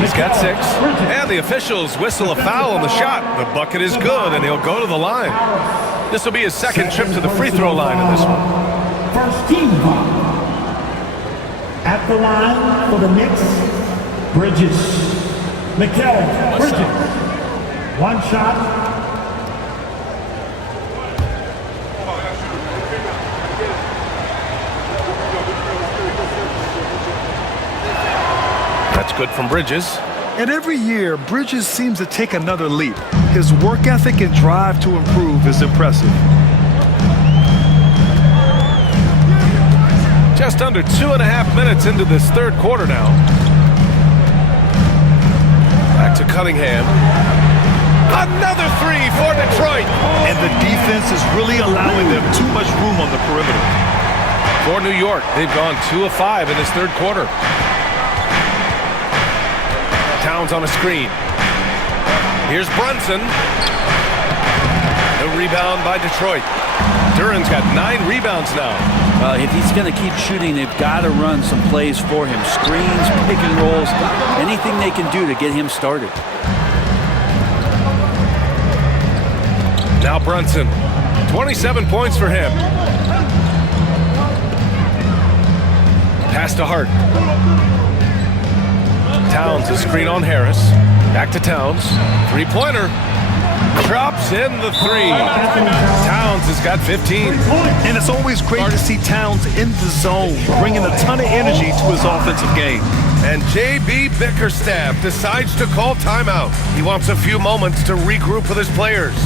He's got 6. And the officials whistle a foul on the shot. The bucket is good, and he'll go to the line. This will be his second trip to the free throw line in this one. First team foul. At the line for the Knicks, Bridges. Mikal Bridges. One shot. That's good from Bridges. And every year, Bridges seems to take another leap. His work ethic and drive to improve is impressive. Just under 2.5 minutes into this third quarter now. Back to Cunningham. Another 3 for Detroit. And the defense is really allowing them too much room on the perimeter. For New York, they've gone 2 of 5 in this third quarter. Towns on a screen. Here's Brunson. The rebound by Detroit. Duran's got 9 rebounds now. If he's going to keep shooting, they've got to run some plays for him. Screens, pick and rolls, anything they can do to get him started. Now Brunson. 27 points for him. Pass to Hart. Towns, a screen on Harris. Back to Towns. 3-pointer. Drops in the 3. Towns has got 15. And it's always great to see Towns in the zone, bringing a ton of energy to his offensive game. And J.B. Bickerstaff decides to call timeout. He wants a few moments to regroup with his players.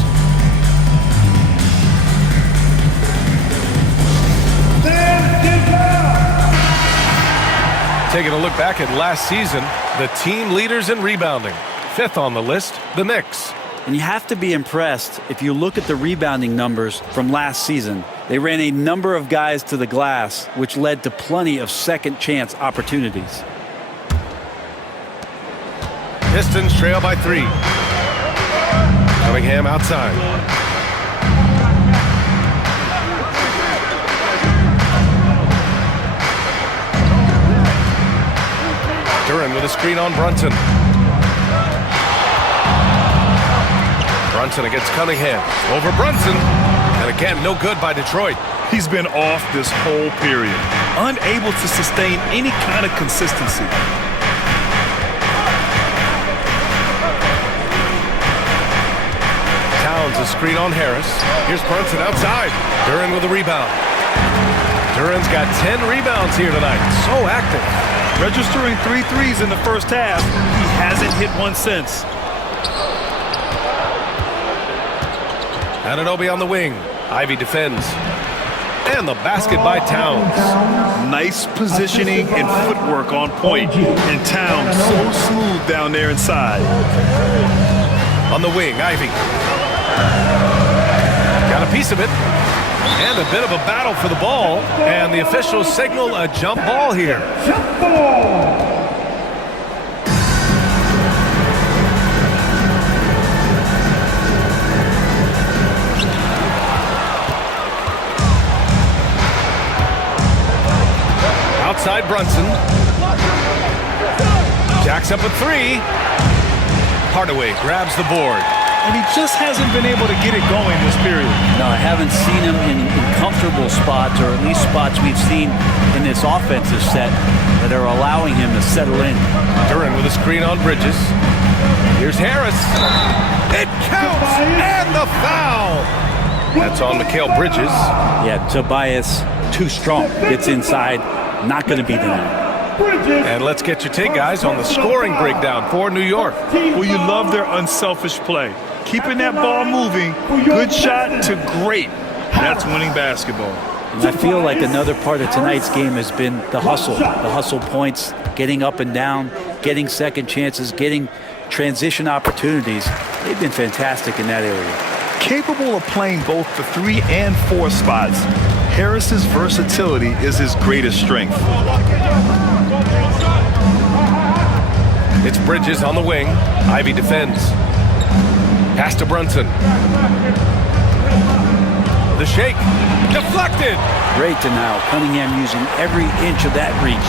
Taking a look back at last season, the team leaders in rebounding. 5th on the list, the Knicks. And you have to be impressed if you look at the rebounding numbers from last season. They ran a number of guys to the glass, which led to plenty of second chance opportunities. Pistons trail by 3. Cunningham outside. Duran with a screen on Brunson. Brunson against Cunningham. Over Brunson. And again, no good by Detroit. He's been off this whole period, unable to sustain any kind of consistency. Towns a screen on Harris. Here's Brunson outside. Duran with a rebound. Duran's got 10 rebounds here tonight. So active. Registering 3 threes in the first half. He hasn't hit one since. Anunoby on the wing. Ivy defends. And the basket by Towns. Nice positioning and footwork on point. And Towns so smooth down there inside. On the wing, Ivy. Got a piece of it. And a bit of a battle for the ball. And the officials signal a jump ball here. Jump ball. Outside Brunson. Jacks up a 3. Hardaway grabs the board. And he just hasn't been able to get it going this period. No, I haven't seen him in comfortable spots, or at least spots we've seen in this offensive set that are allowing him to settle in. Duran with a screen on Bridges. Here's Harris. It counts, and the foul. That's on Mikal Bridges. Yeah, Tobias, too strong. Gets inside, not going to be denied. And let's get your take, guys, on the scoring breakdown for New York. Well, you love their unselfish play. Keeping that ball moving, good shot to great. That's winning basketball. And I feel like another part of tonight's game has been the hustle points, getting up and down, getting second chances, getting transition opportunities. They've been fantastic in that area. Capable of playing both the 3 and 4 spots, Harris's versatility is his greatest strength. It's Bridges on the wing. Ivy defends. Pass to Brunson. The shake. Deflected. Great to now. Cunningham using every inch of that reach.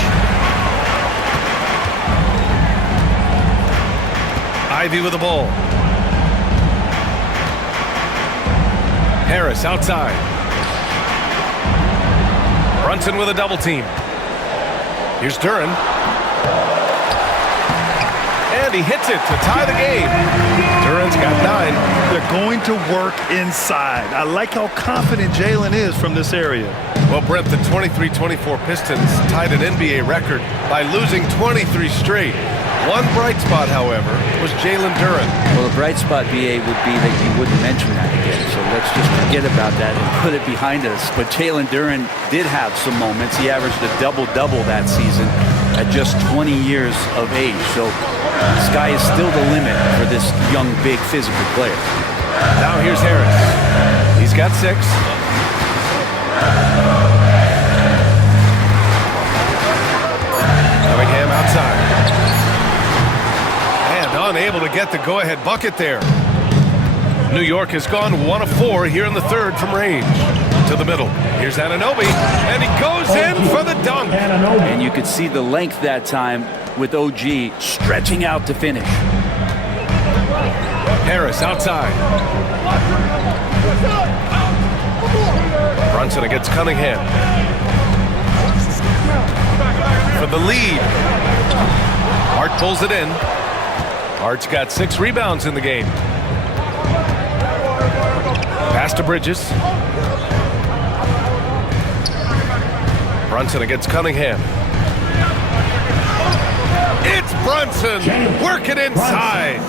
Ivy with the ball. Harris outside. Brunson with a double team. Here's Duren. And he hits it to tie the game. Duren's got 9. They're going to work inside. I like how confident Jalen is from this area. Well, Brent, the 23-24 Pistons tied an NBA record by losing 23 straight. One bright spot, however, was Jalen Duren. Well, the bright spot, BA, would be that you wouldn't mention that again. So let's just forget about that and put it behind us. But Jalen Duren did have some moments. He averaged a double-double that season at just 20 years of age. So the sky is still the limit for this young, big, physical player. Now here's Harris. He's got 6. Cunningham outside. Unable to get the go-ahead bucket there. New York has gone 1 of 4 here in the third from range. To the middle. Here's Anunoby, and he goes in for the dunk. And you could see the length that time with OG stretching out to finish. Harris outside. Brunson against Cunningham. For the lead. Hart pulls it in. Hart's got 6 rebounds in the game. Pass to Bridges. Brunson against Cunningham. It's Brunson working inside.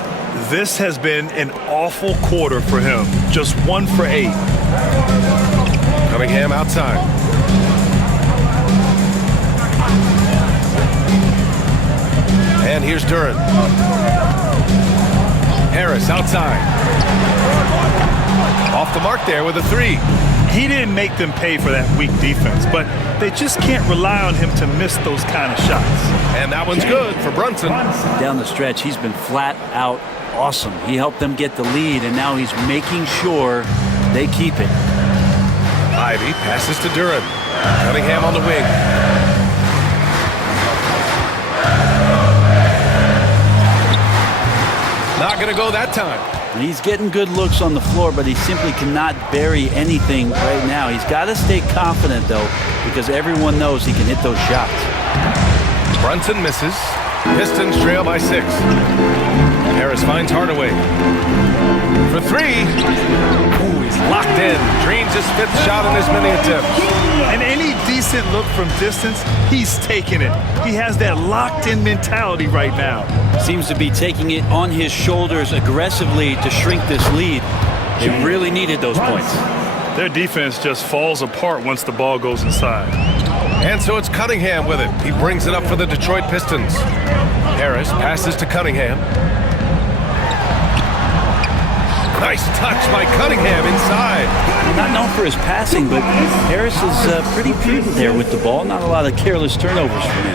This has been an awful quarter for him. Just 1 for 8. Cunningham outside. And here's Duren. Harris outside. Off the mark there with a 3. He didn't make them pay for that weak defense, but they just can't rely on him to miss those kind of shots. And that one's good for Brunson. Down the stretch, he's been flat out awesome. He helped them get the lead, and now he's making sure they keep it. Ivy passes to Duren. Cunningham on the wing. Not going to go that time. He's getting good looks on the floor, but he simply cannot bury anything right now. He's got to stay confident, though, because everyone knows he can hit those shots. Brunson misses. Pistons trail by 6. Harris finds Hardaway. For 3. Ooh, he's locked in. Drains his 5th shot in as many attempts. And any decent look from distance, he's taking it. He has that locked-in mentality right now. Seems to be taking it on his shoulders aggressively to shrink this lead. They really needed those points. Their defense just falls apart once the ball goes inside. And so it's Cunningham with it. He brings it up for the Detroit Pistons. Harris passes to Cunningham. Nice touch by Cunningham inside. Not known for his passing, but Harris is pretty prudent there with the ball. Not a lot of careless turnovers for him.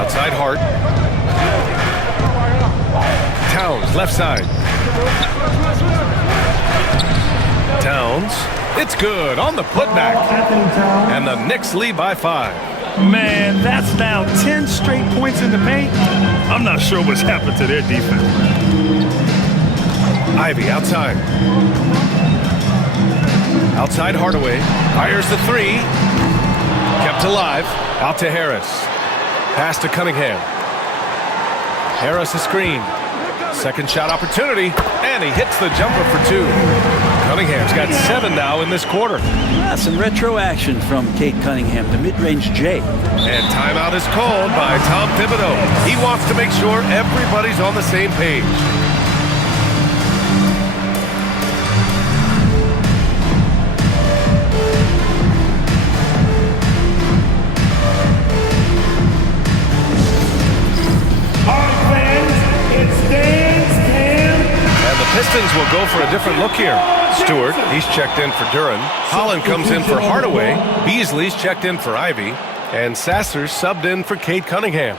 Outside Hart. Towns, left side. Towns. It's good on the putback. And the Knicks lead by 5. Man, that's now 10 straight points in the paint. I'm not sure what's happened to their defense. Ivy outside. Outside Hardaway. Fires the 3. Kept alive. Out to Harris. Pass to Cunningham. Harris a screen. Second shot opportunity. And he hits the jumper for 2. Cunningham's got 7 now in this quarter. Yeah, some retro action from Kate Cunningham, the mid-range J. And timeout is called by Tom Thibodeau. He wants to make sure everybody's on the same page. Pistons will go for a different look here. Stewart, he's checked in for Duren. Holland comes in for Hardaway. Beasley's checked in for Ivy. And Sasser's subbed in for Kate Cunningham.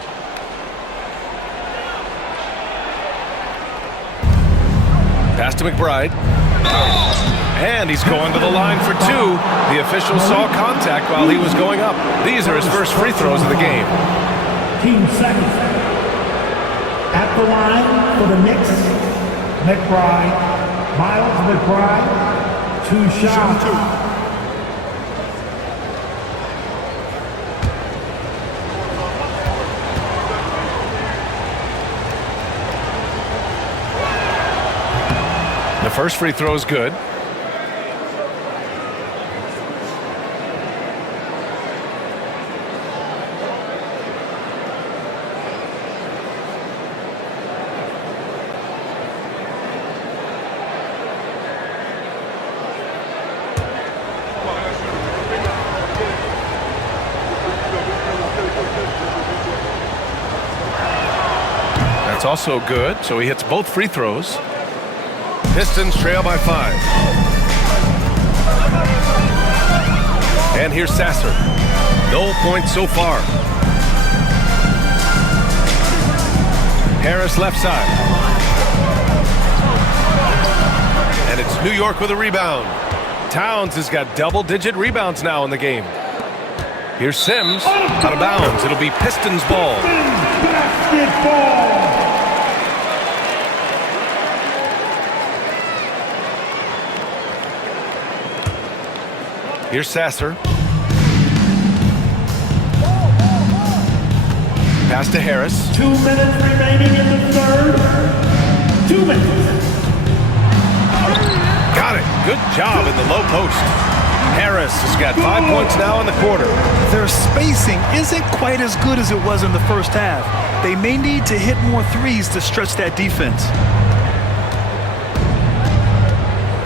Pass to McBride. And he's going to the line for 2. The official saw contact while he was going up. These are his first free throws of the game. 15 seconds. the line for the Knicks, McBride, Miles McBride, 2 shots. The first free throw is good. That's also good, so he hits both free throws. Pistons trail by 5. And here's Sasser. No points so far. Harris left side. And it's New York with a rebound. Towns has got double-digit rebounds now in the game. Here's Sims out of bounds. It'll be Pistons ball. Basketball. Here's Sasser. Pass to Harris. 2 minutes remaining in the third. 2 minutes. Got it. Good job in the low post. Harris has got 5 points now in the quarter. Their spacing isn't quite as good as it was in the first half. They may need to hit more threes to stretch that defense.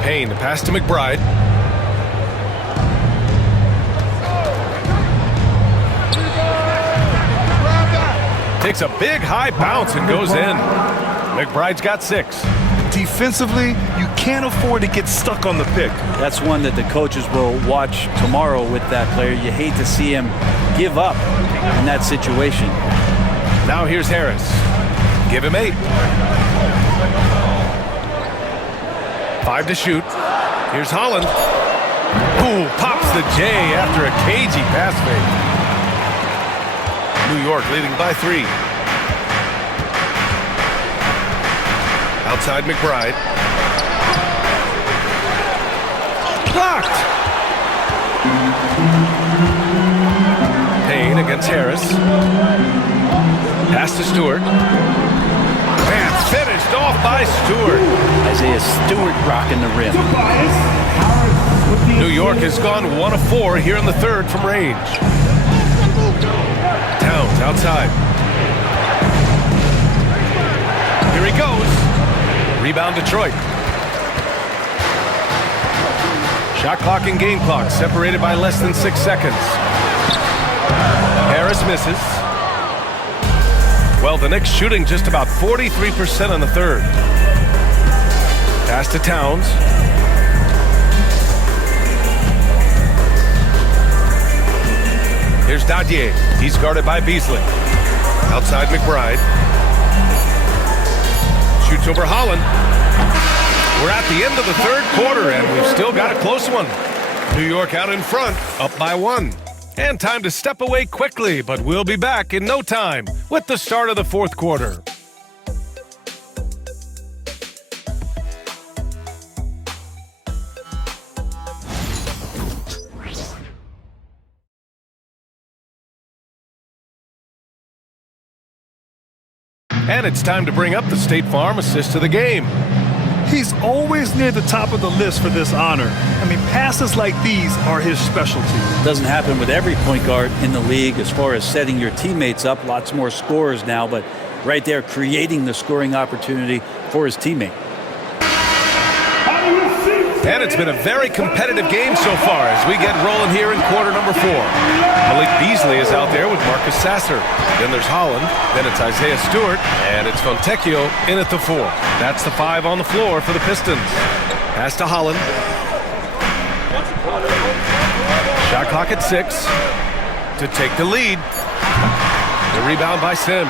Payne, the pass to McBride. Takes a big high bounce and goes in. McBride's got 6. Defensively, you can't afford to get stuck on the pick. That's one that the coaches will watch tomorrow with that player. You hate to see him give up in that situation. Now here's Harris. Give him 8. 5 to shoot. Here's Holland. Ooh, pops the J after a cagey pass fake. New York leading by 3. Outside McBride. Blocked! Payne against Harris. Pass to Stewart. And finished off by Stewart. Isaiah Stewart rocking the rim. New York has gone 1 of 4 here in the third from range. Towns outside. Here he goes. Rebound Detroit. Shot clock and game clock separated by less than 6 seconds. Harris misses. Well, the Knicks shooting just about 43% in the third. Pass to Towns. Here's Dadier. He's guarded by Beasley. Outside McBride. Shoots over Holland. We're at the end of the third quarter, and we've still got a close one. New York out in front, up by 1. And time to step away quickly, but we'll be back in no time with the start of the fourth quarter. And it's time to bring up the State Farm assist of the game. He's always near the top of the list for this honor. I mean, passes like these are his specialty. Doesn't happen with every point guard in the league as far as setting your teammates up. Lots more scorers now, but right there creating the scoring opportunity for his teammate. And it's been a very competitive game so far as we get rolling here in quarter number 4. Malik Beasley is out there with Marcus Sasser. Then there's Holland. Then it's Isaiah Stewart. And it's Fontecchio in at the 4. That's the 5 on the floor for the Pistons. Pass to Holland. Shot clock at 6 to take the lead. The rebound by Sims.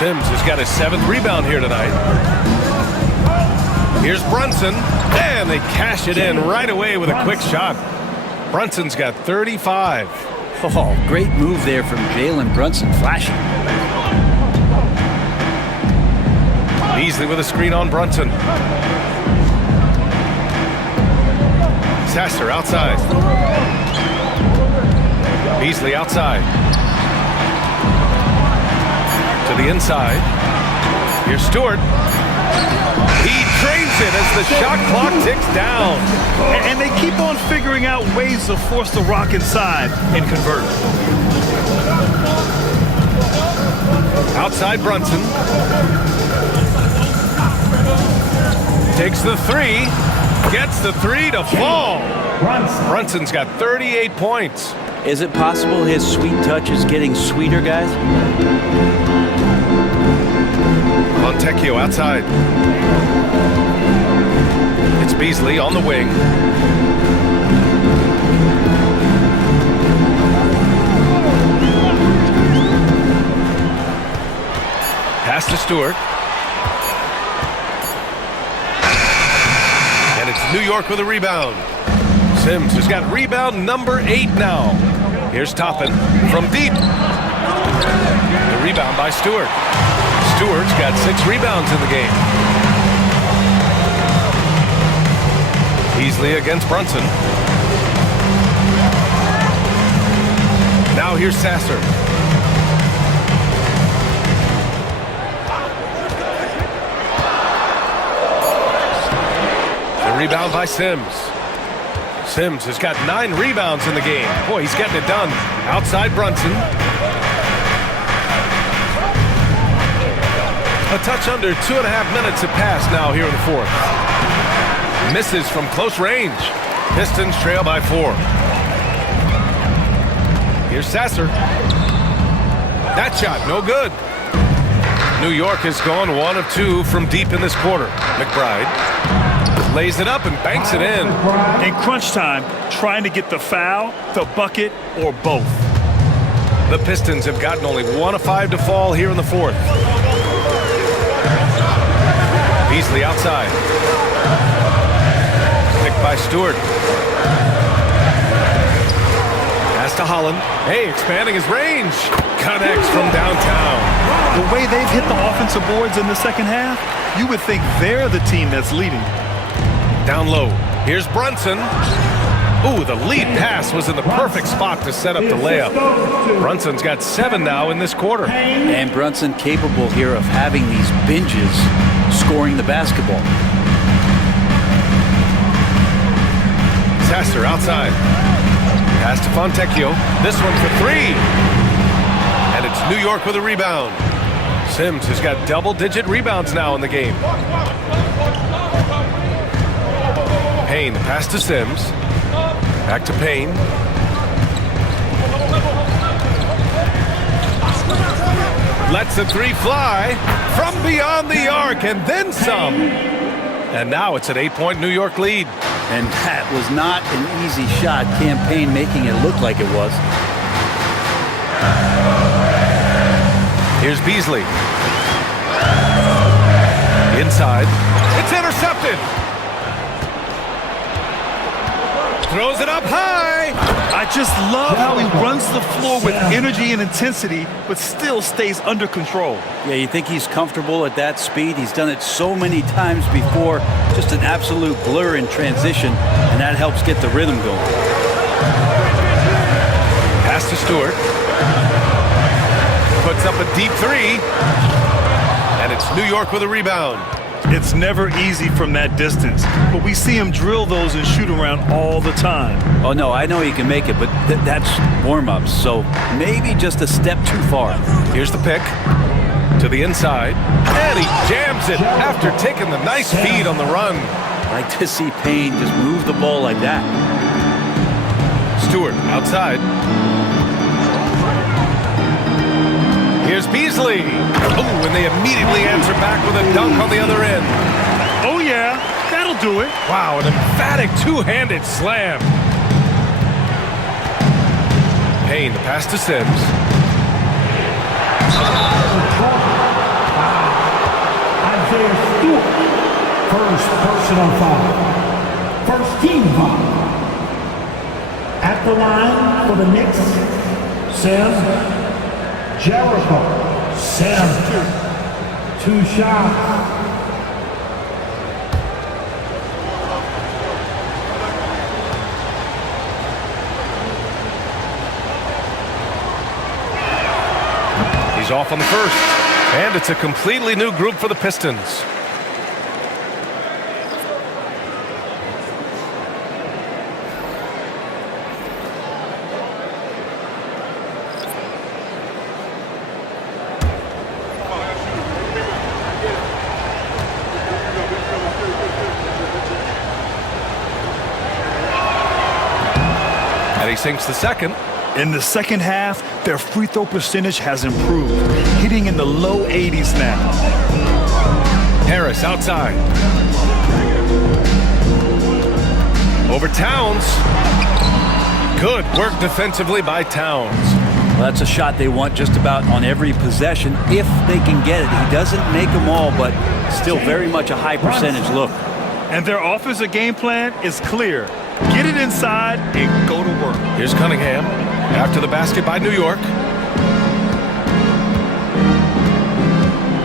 Sims has got his 7th rebound here tonight. Here's Brunson, and they cash it in right away with a quick shot. Brunson's got 35. Oh, great move there from Jalen Brunson, flashing. Beasley with a screen on Brunson. Sasser outside. Beasley outside. To the inside. Here's Stewart. He trains it as the shot clock ticks down. And they keep on figuring out ways to force the rock inside and convert. Outside Brunson. Takes the three. Gets the three to fall. Brunson's got 38 points. Is it possible his sweet touch is getting sweeter, guys? Fontecchio outside. It's Beasley on the wing. Pass to Stewart. And it's New York with a rebound. Sims has got rebound number 8 now. Here's Toppin from deep. The rebound by Stewart. Stewart's got 6 rebounds in the game. Beasley against Brunson. Now here's Sasser. The rebound by Sims. Sims has got 9 rebounds in the game. Boy, he's getting it done. Outside Brunson. A touch under 2.5 minutes have passed now here in the fourth. Misses from close range. Pistons trail by 4. Here's Sasser. That shot, no good. New York has gone 1 of 2 from deep in this quarter. McBride lays it up and banks it in. In crunch time, trying to get the foul, the bucket, or both. The Pistons have gotten only 1 of 5 to fall here in the fourth. Beasley outside. Picked by Stewart. Pass to Holland. Hey, expanding his range. Connects from downtown. The way they've hit the offensive boards in the second half, you would think they're the team that's leading. Down low. Here's Brunson. Ooh, the lead pass was in the perfect spot to set up the layup. Brunson's got 7 now in this quarter. And Brunson capable here of having these binges scoring the basketball. Sasser outside. Pass to Fontecchio. This one for 3. And it's New York with a rebound. Sims has got double-digit rebounds now in the game. Payne, pass to Sims. Back to Payne. Lets the 3 fly from beyond the arc and then some. And now it's an 8-point New York lead. And that was not an easy shot. Campaign making it look like it was. Here's Beasley. Inside. It's intercepted. Throws it up high. I just love how he runs the floor with energy and intensity, but still stays under control. Yeah, you think he's comfortable at that speed? He's done it so many times before. Just an absolute blur in transition, and that helps get the rhythm going. Pass to Stewart. Puts up a deep 3. And it's New York with a rebound. It's never easy from that distance, but we see him drill those and shoot around all the time. Oh, no, I know he can make it, but that's warm-ups, so maybe just a step too far. Here's the pick to the inside, and he jams it after taking the nice feed on the run. I like to see Payne just move the ball like that. Stewart outside. Here's Beasley. Oh, and they immediately answer back with a dunk on the other end. Oh, yeah, that'll do it. Wow, an emphatic two-handed slam. Payne, the pass to Sims. Isaiah Stewart, first personal foul. First team foul. At the line for the Knicks, Sims. Jericho, Sam, 2 shots, off on the first. And it's a completely new group for the Pistons. And he sinks the second. In the second half, their free throw percentage has improved, hitting in the low 80s now. Harris outside. Over Towns. Good work defensively by Towns. Well, that's a shot they want just about on every possession if they can get it. He doesn't make them all, but still very much a high percentage look. And their offensive game plan is clear. Get it inside and go to work. Here's Cunningham after the basket by New York.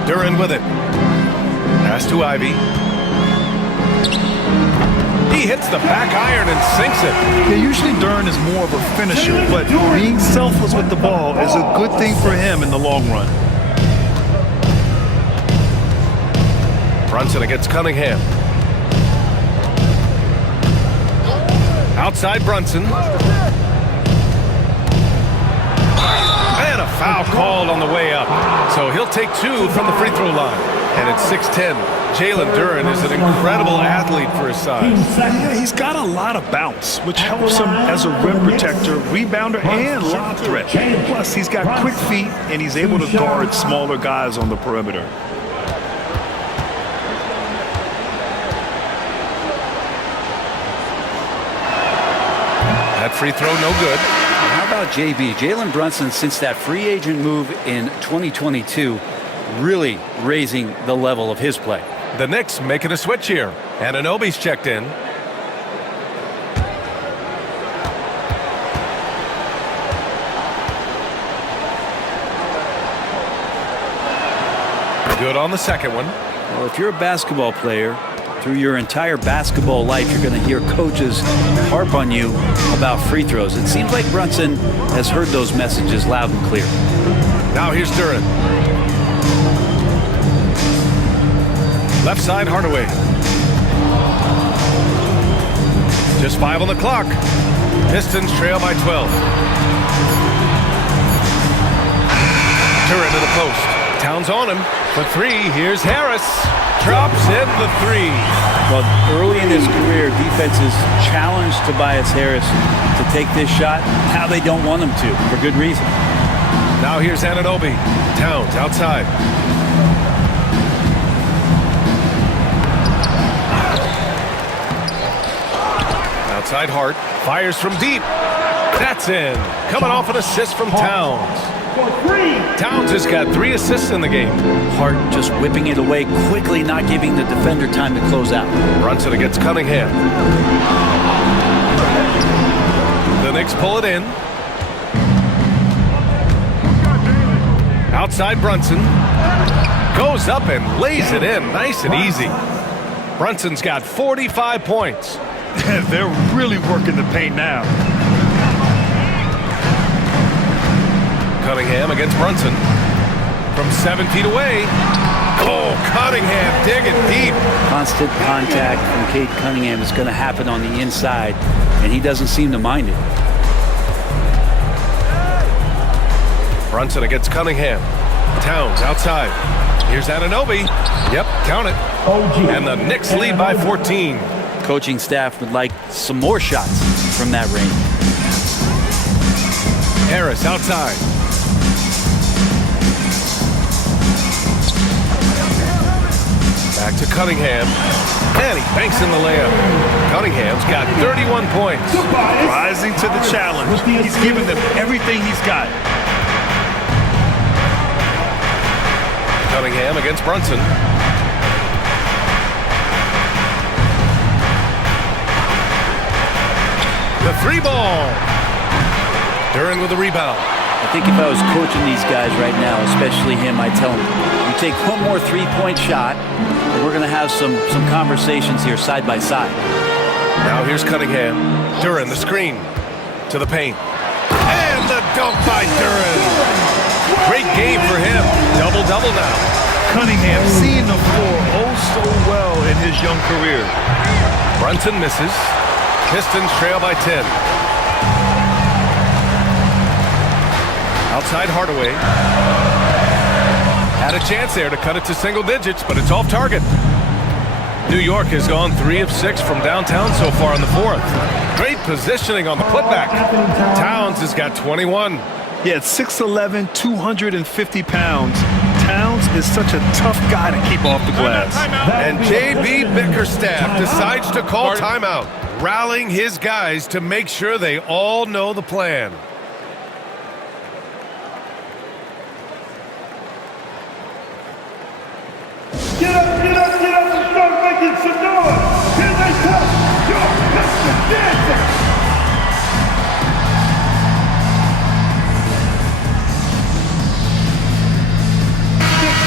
Duren with it. Pass to Ivy. He hits the back iron and sinks it. Yeah, usually Duren is more of a finisher, but being selfless with the ball is a good thing for him in the long run. Brunson against Cunningham. Outside Brunson. And a foul called on the way up. So he'll take two from the free throw line. And it's 6-10. Jalen Duren is an incredible athlete for his size. Yeah, he's got a lot of bounce, which helps him as a rim protector, rebounder, and lob threat. Plus, he's got quick feet, and he's able to guard smaller guys on the perimeter. That free throw, no good. How about JB? Jalen Brunson, since that free agent move in 2022, really raising the level of his play. The Knicks making a switch here. Anunoby's checked in. Good on the second one. Well, if you're a basketball player, through your entire basketball life, you're going to hear coaches harp on you about free throws. It seems like Brunson has heard those messages loud and clear. Now here's Duren. Left side, Hardaway. Just 5 on the clock. Pistons trail by 12. Duren to the post. Towns on him for three. Here's Harris. Drops in the three. Well, early in his career, defenses challenged Tobias Harris to take this shot. Now they don't want him to, for good reason. Now here's Anunoby. Towns outside. Outside Hart. Fires from deep. That's in. Coming off an assist from Towns. Towns has got 3 assists in the game. Hart just whipping it away quickly, not giving the defender time to close out. Brunson against Cunningham. The Knicks pull it in. Outside Brunson. Goes up and lays it in nice and easy. Brunson's got 45 points. They're really working the paint now. Cunningham against Brunson. From 7 feet away. Oh, Cunningham digging deep. Constant contact from Cade Cunningham is going to happen on the inside, and he doesn't seem to mind it. Brunson against Cunningham. Towns outside. Here's Anunoby. Yep, count it. And the Knicks lead by 14. Coaching staff would like some more shots from that range. Harris outside. Back to Cunningham. And he banks in the layup. Cunningham's got 31 points. Rising to the challenge. He's given them everything he's got. Cunningham against Brunson. The 3-ball. Duren with the rebound. I think if I was coaching these guys right now, especially him, I'd tell him, you take one more 3-point shot, and we're going to have some conversations here side by side. Now here's Cunningham. Duren, the screen to the paint. And the dunk by Duren. Great game for him. Double-double now. Cunningham seeing the floor oh so well in his young career. Brunson misses. Pistons trail by 10. Outside Hardaway. Had a chance there to cut it to single digits, but it's off target. New York has gone 3 of 6 from downtown so far in the fourth. Great positioning on the putback. Towns has got 21. Yeah, at 6'11", 250 pounds. Towns is such a tough guy to keep off the glass. And J.B. Bickerstaff decides to call timeout, rallying his guys to make sure they all know the plan. Get up, get up, get up and start making some noise. Here they come. Your Pistons dancing.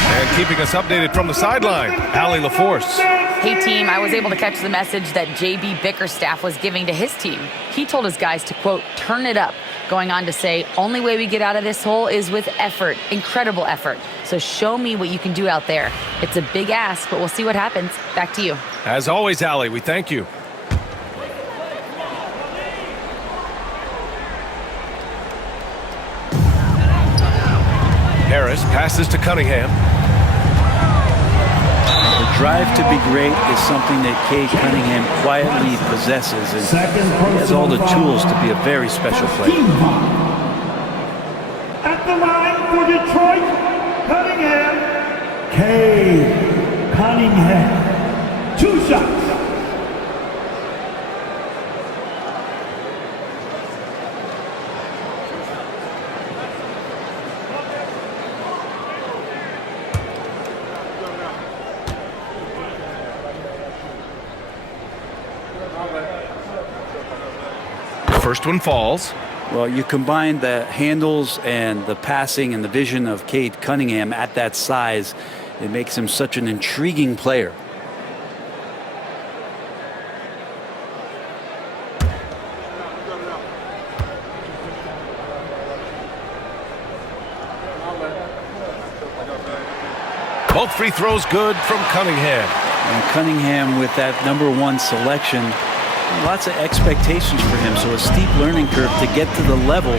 And keeping us updated from the sideline, Allie LaForce. Hey team, I was able to catch the message that JB Bickerstaff was giving to his team. He told his guys to, quote, turn it up, going on to say, only way we get out of this hole is with effort, incredible effort. So show me what you can do out there. It's a big ask, but we'll see what happens. Back to you. As always, Allie, we thank you. Harris passes to Cunningham. The drive to be great is something that Cade Cunningham quietly possesses, and he has all the tools to be a very special player. At the line for Detroit, Cunningham. Cade Cunningham. 2 shots. First one falls. Well, you combine the handles and the passing and the vision of Cade Cunningham at that size, it makes him such an intriguing player. Both free throws good from Cunningham. And Cunningham with that #1 selection, lots of expectations for him, so a steep learning curve to get to the level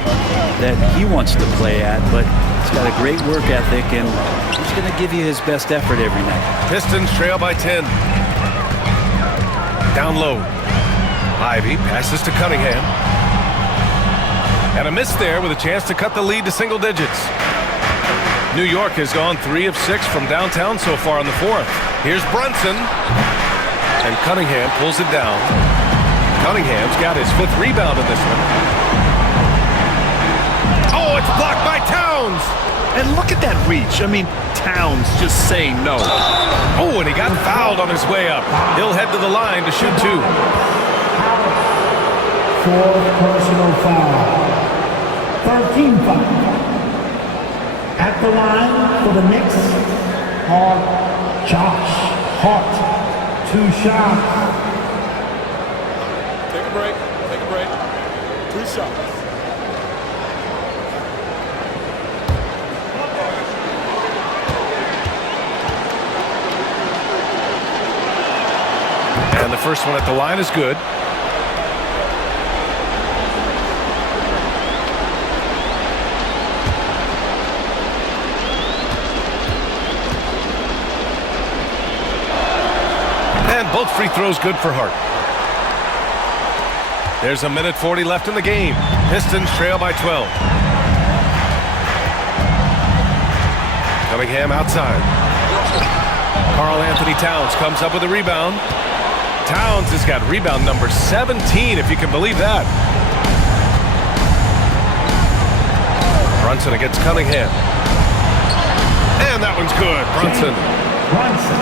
that he wants to play at, but he's got a great work ethic and he's going to give you his best effort every night. Pistons trail by 10. Down low. Ivy passes to Cunningham. And a miss there with a chance to cut the lead to single digits. New York has gone 3 of 6 from downtown so far in the fourth. Here's Brunson. And Cunningham pulls it down. Cunningham's got his 5th rebound in this one. Oh, it's blocked by Towns. And look at that reach. I mean, Towns just saying no. Oh, and he got fouled on his way up. He'll head to the line to shoot 2. 4th personal foul. 13 foul. At the line for the Knicks are Josh Hart. 2 shots. Take a break. Take a break. 2 shots. And the first one at the line is good. And both free throws good for Hart. There's a minute 40 left in the game. Pistons trail by 12. Cunningham outside. Karl Anthony Towns comes up with a rebound. Towns has got rebound number 17, if you can believe that. Brunson against Cunningham. And that one's good.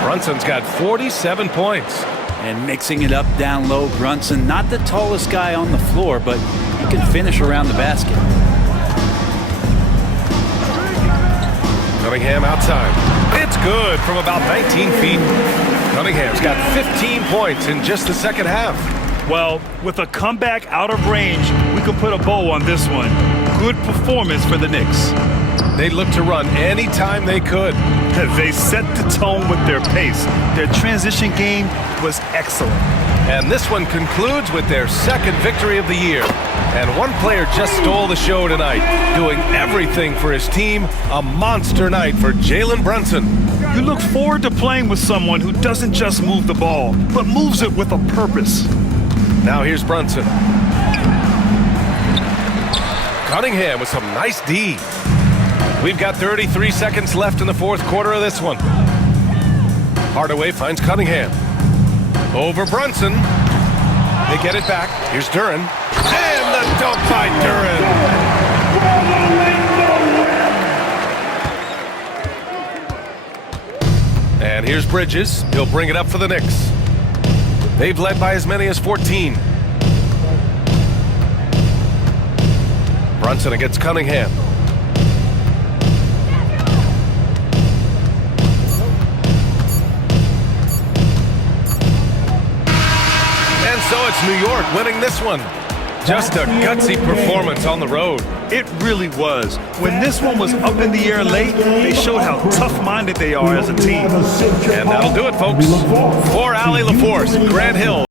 Brunson's got 47 points. And mixing it up down low, Brunson, not the tallest guy on the floor, but he can finish around the basket. Cunningham outside. It's good from about 19 feet. Cunningham's got 15 points in just the second half. Well, with a comeback out of range, we can put a bow on this one. Good performance for the Knicks. They looked to run anytime they could. They set the tone with their pace. Their transition game was excellent. And this one concludes with their second victory of the year. And one player just stole the show tonight, doing everything for his team. A monster night for Jalen Brunson. You look forward to playing with someone who doesn't just move the ball, but moves it with a purpose. Now here's Brunson. Cunningham with some nice D. We've got 33 seconds left in the fourth quarter of this one. Hardaway finds Cunningham. Over Brunson. They get it back. Here's Duren. And the dunk by Duren. And here's Bridges. He'll bring it up for the Knicks. They've led by as many as 14. Brunson against Cunningham. And so it's New York winning this one. Just a gutsy performance on the road. It really was. When this one was up in the air late, they showed how tough-minded they are as a team. And that'll do it, folks. For Allie LaForce, Grant Hill.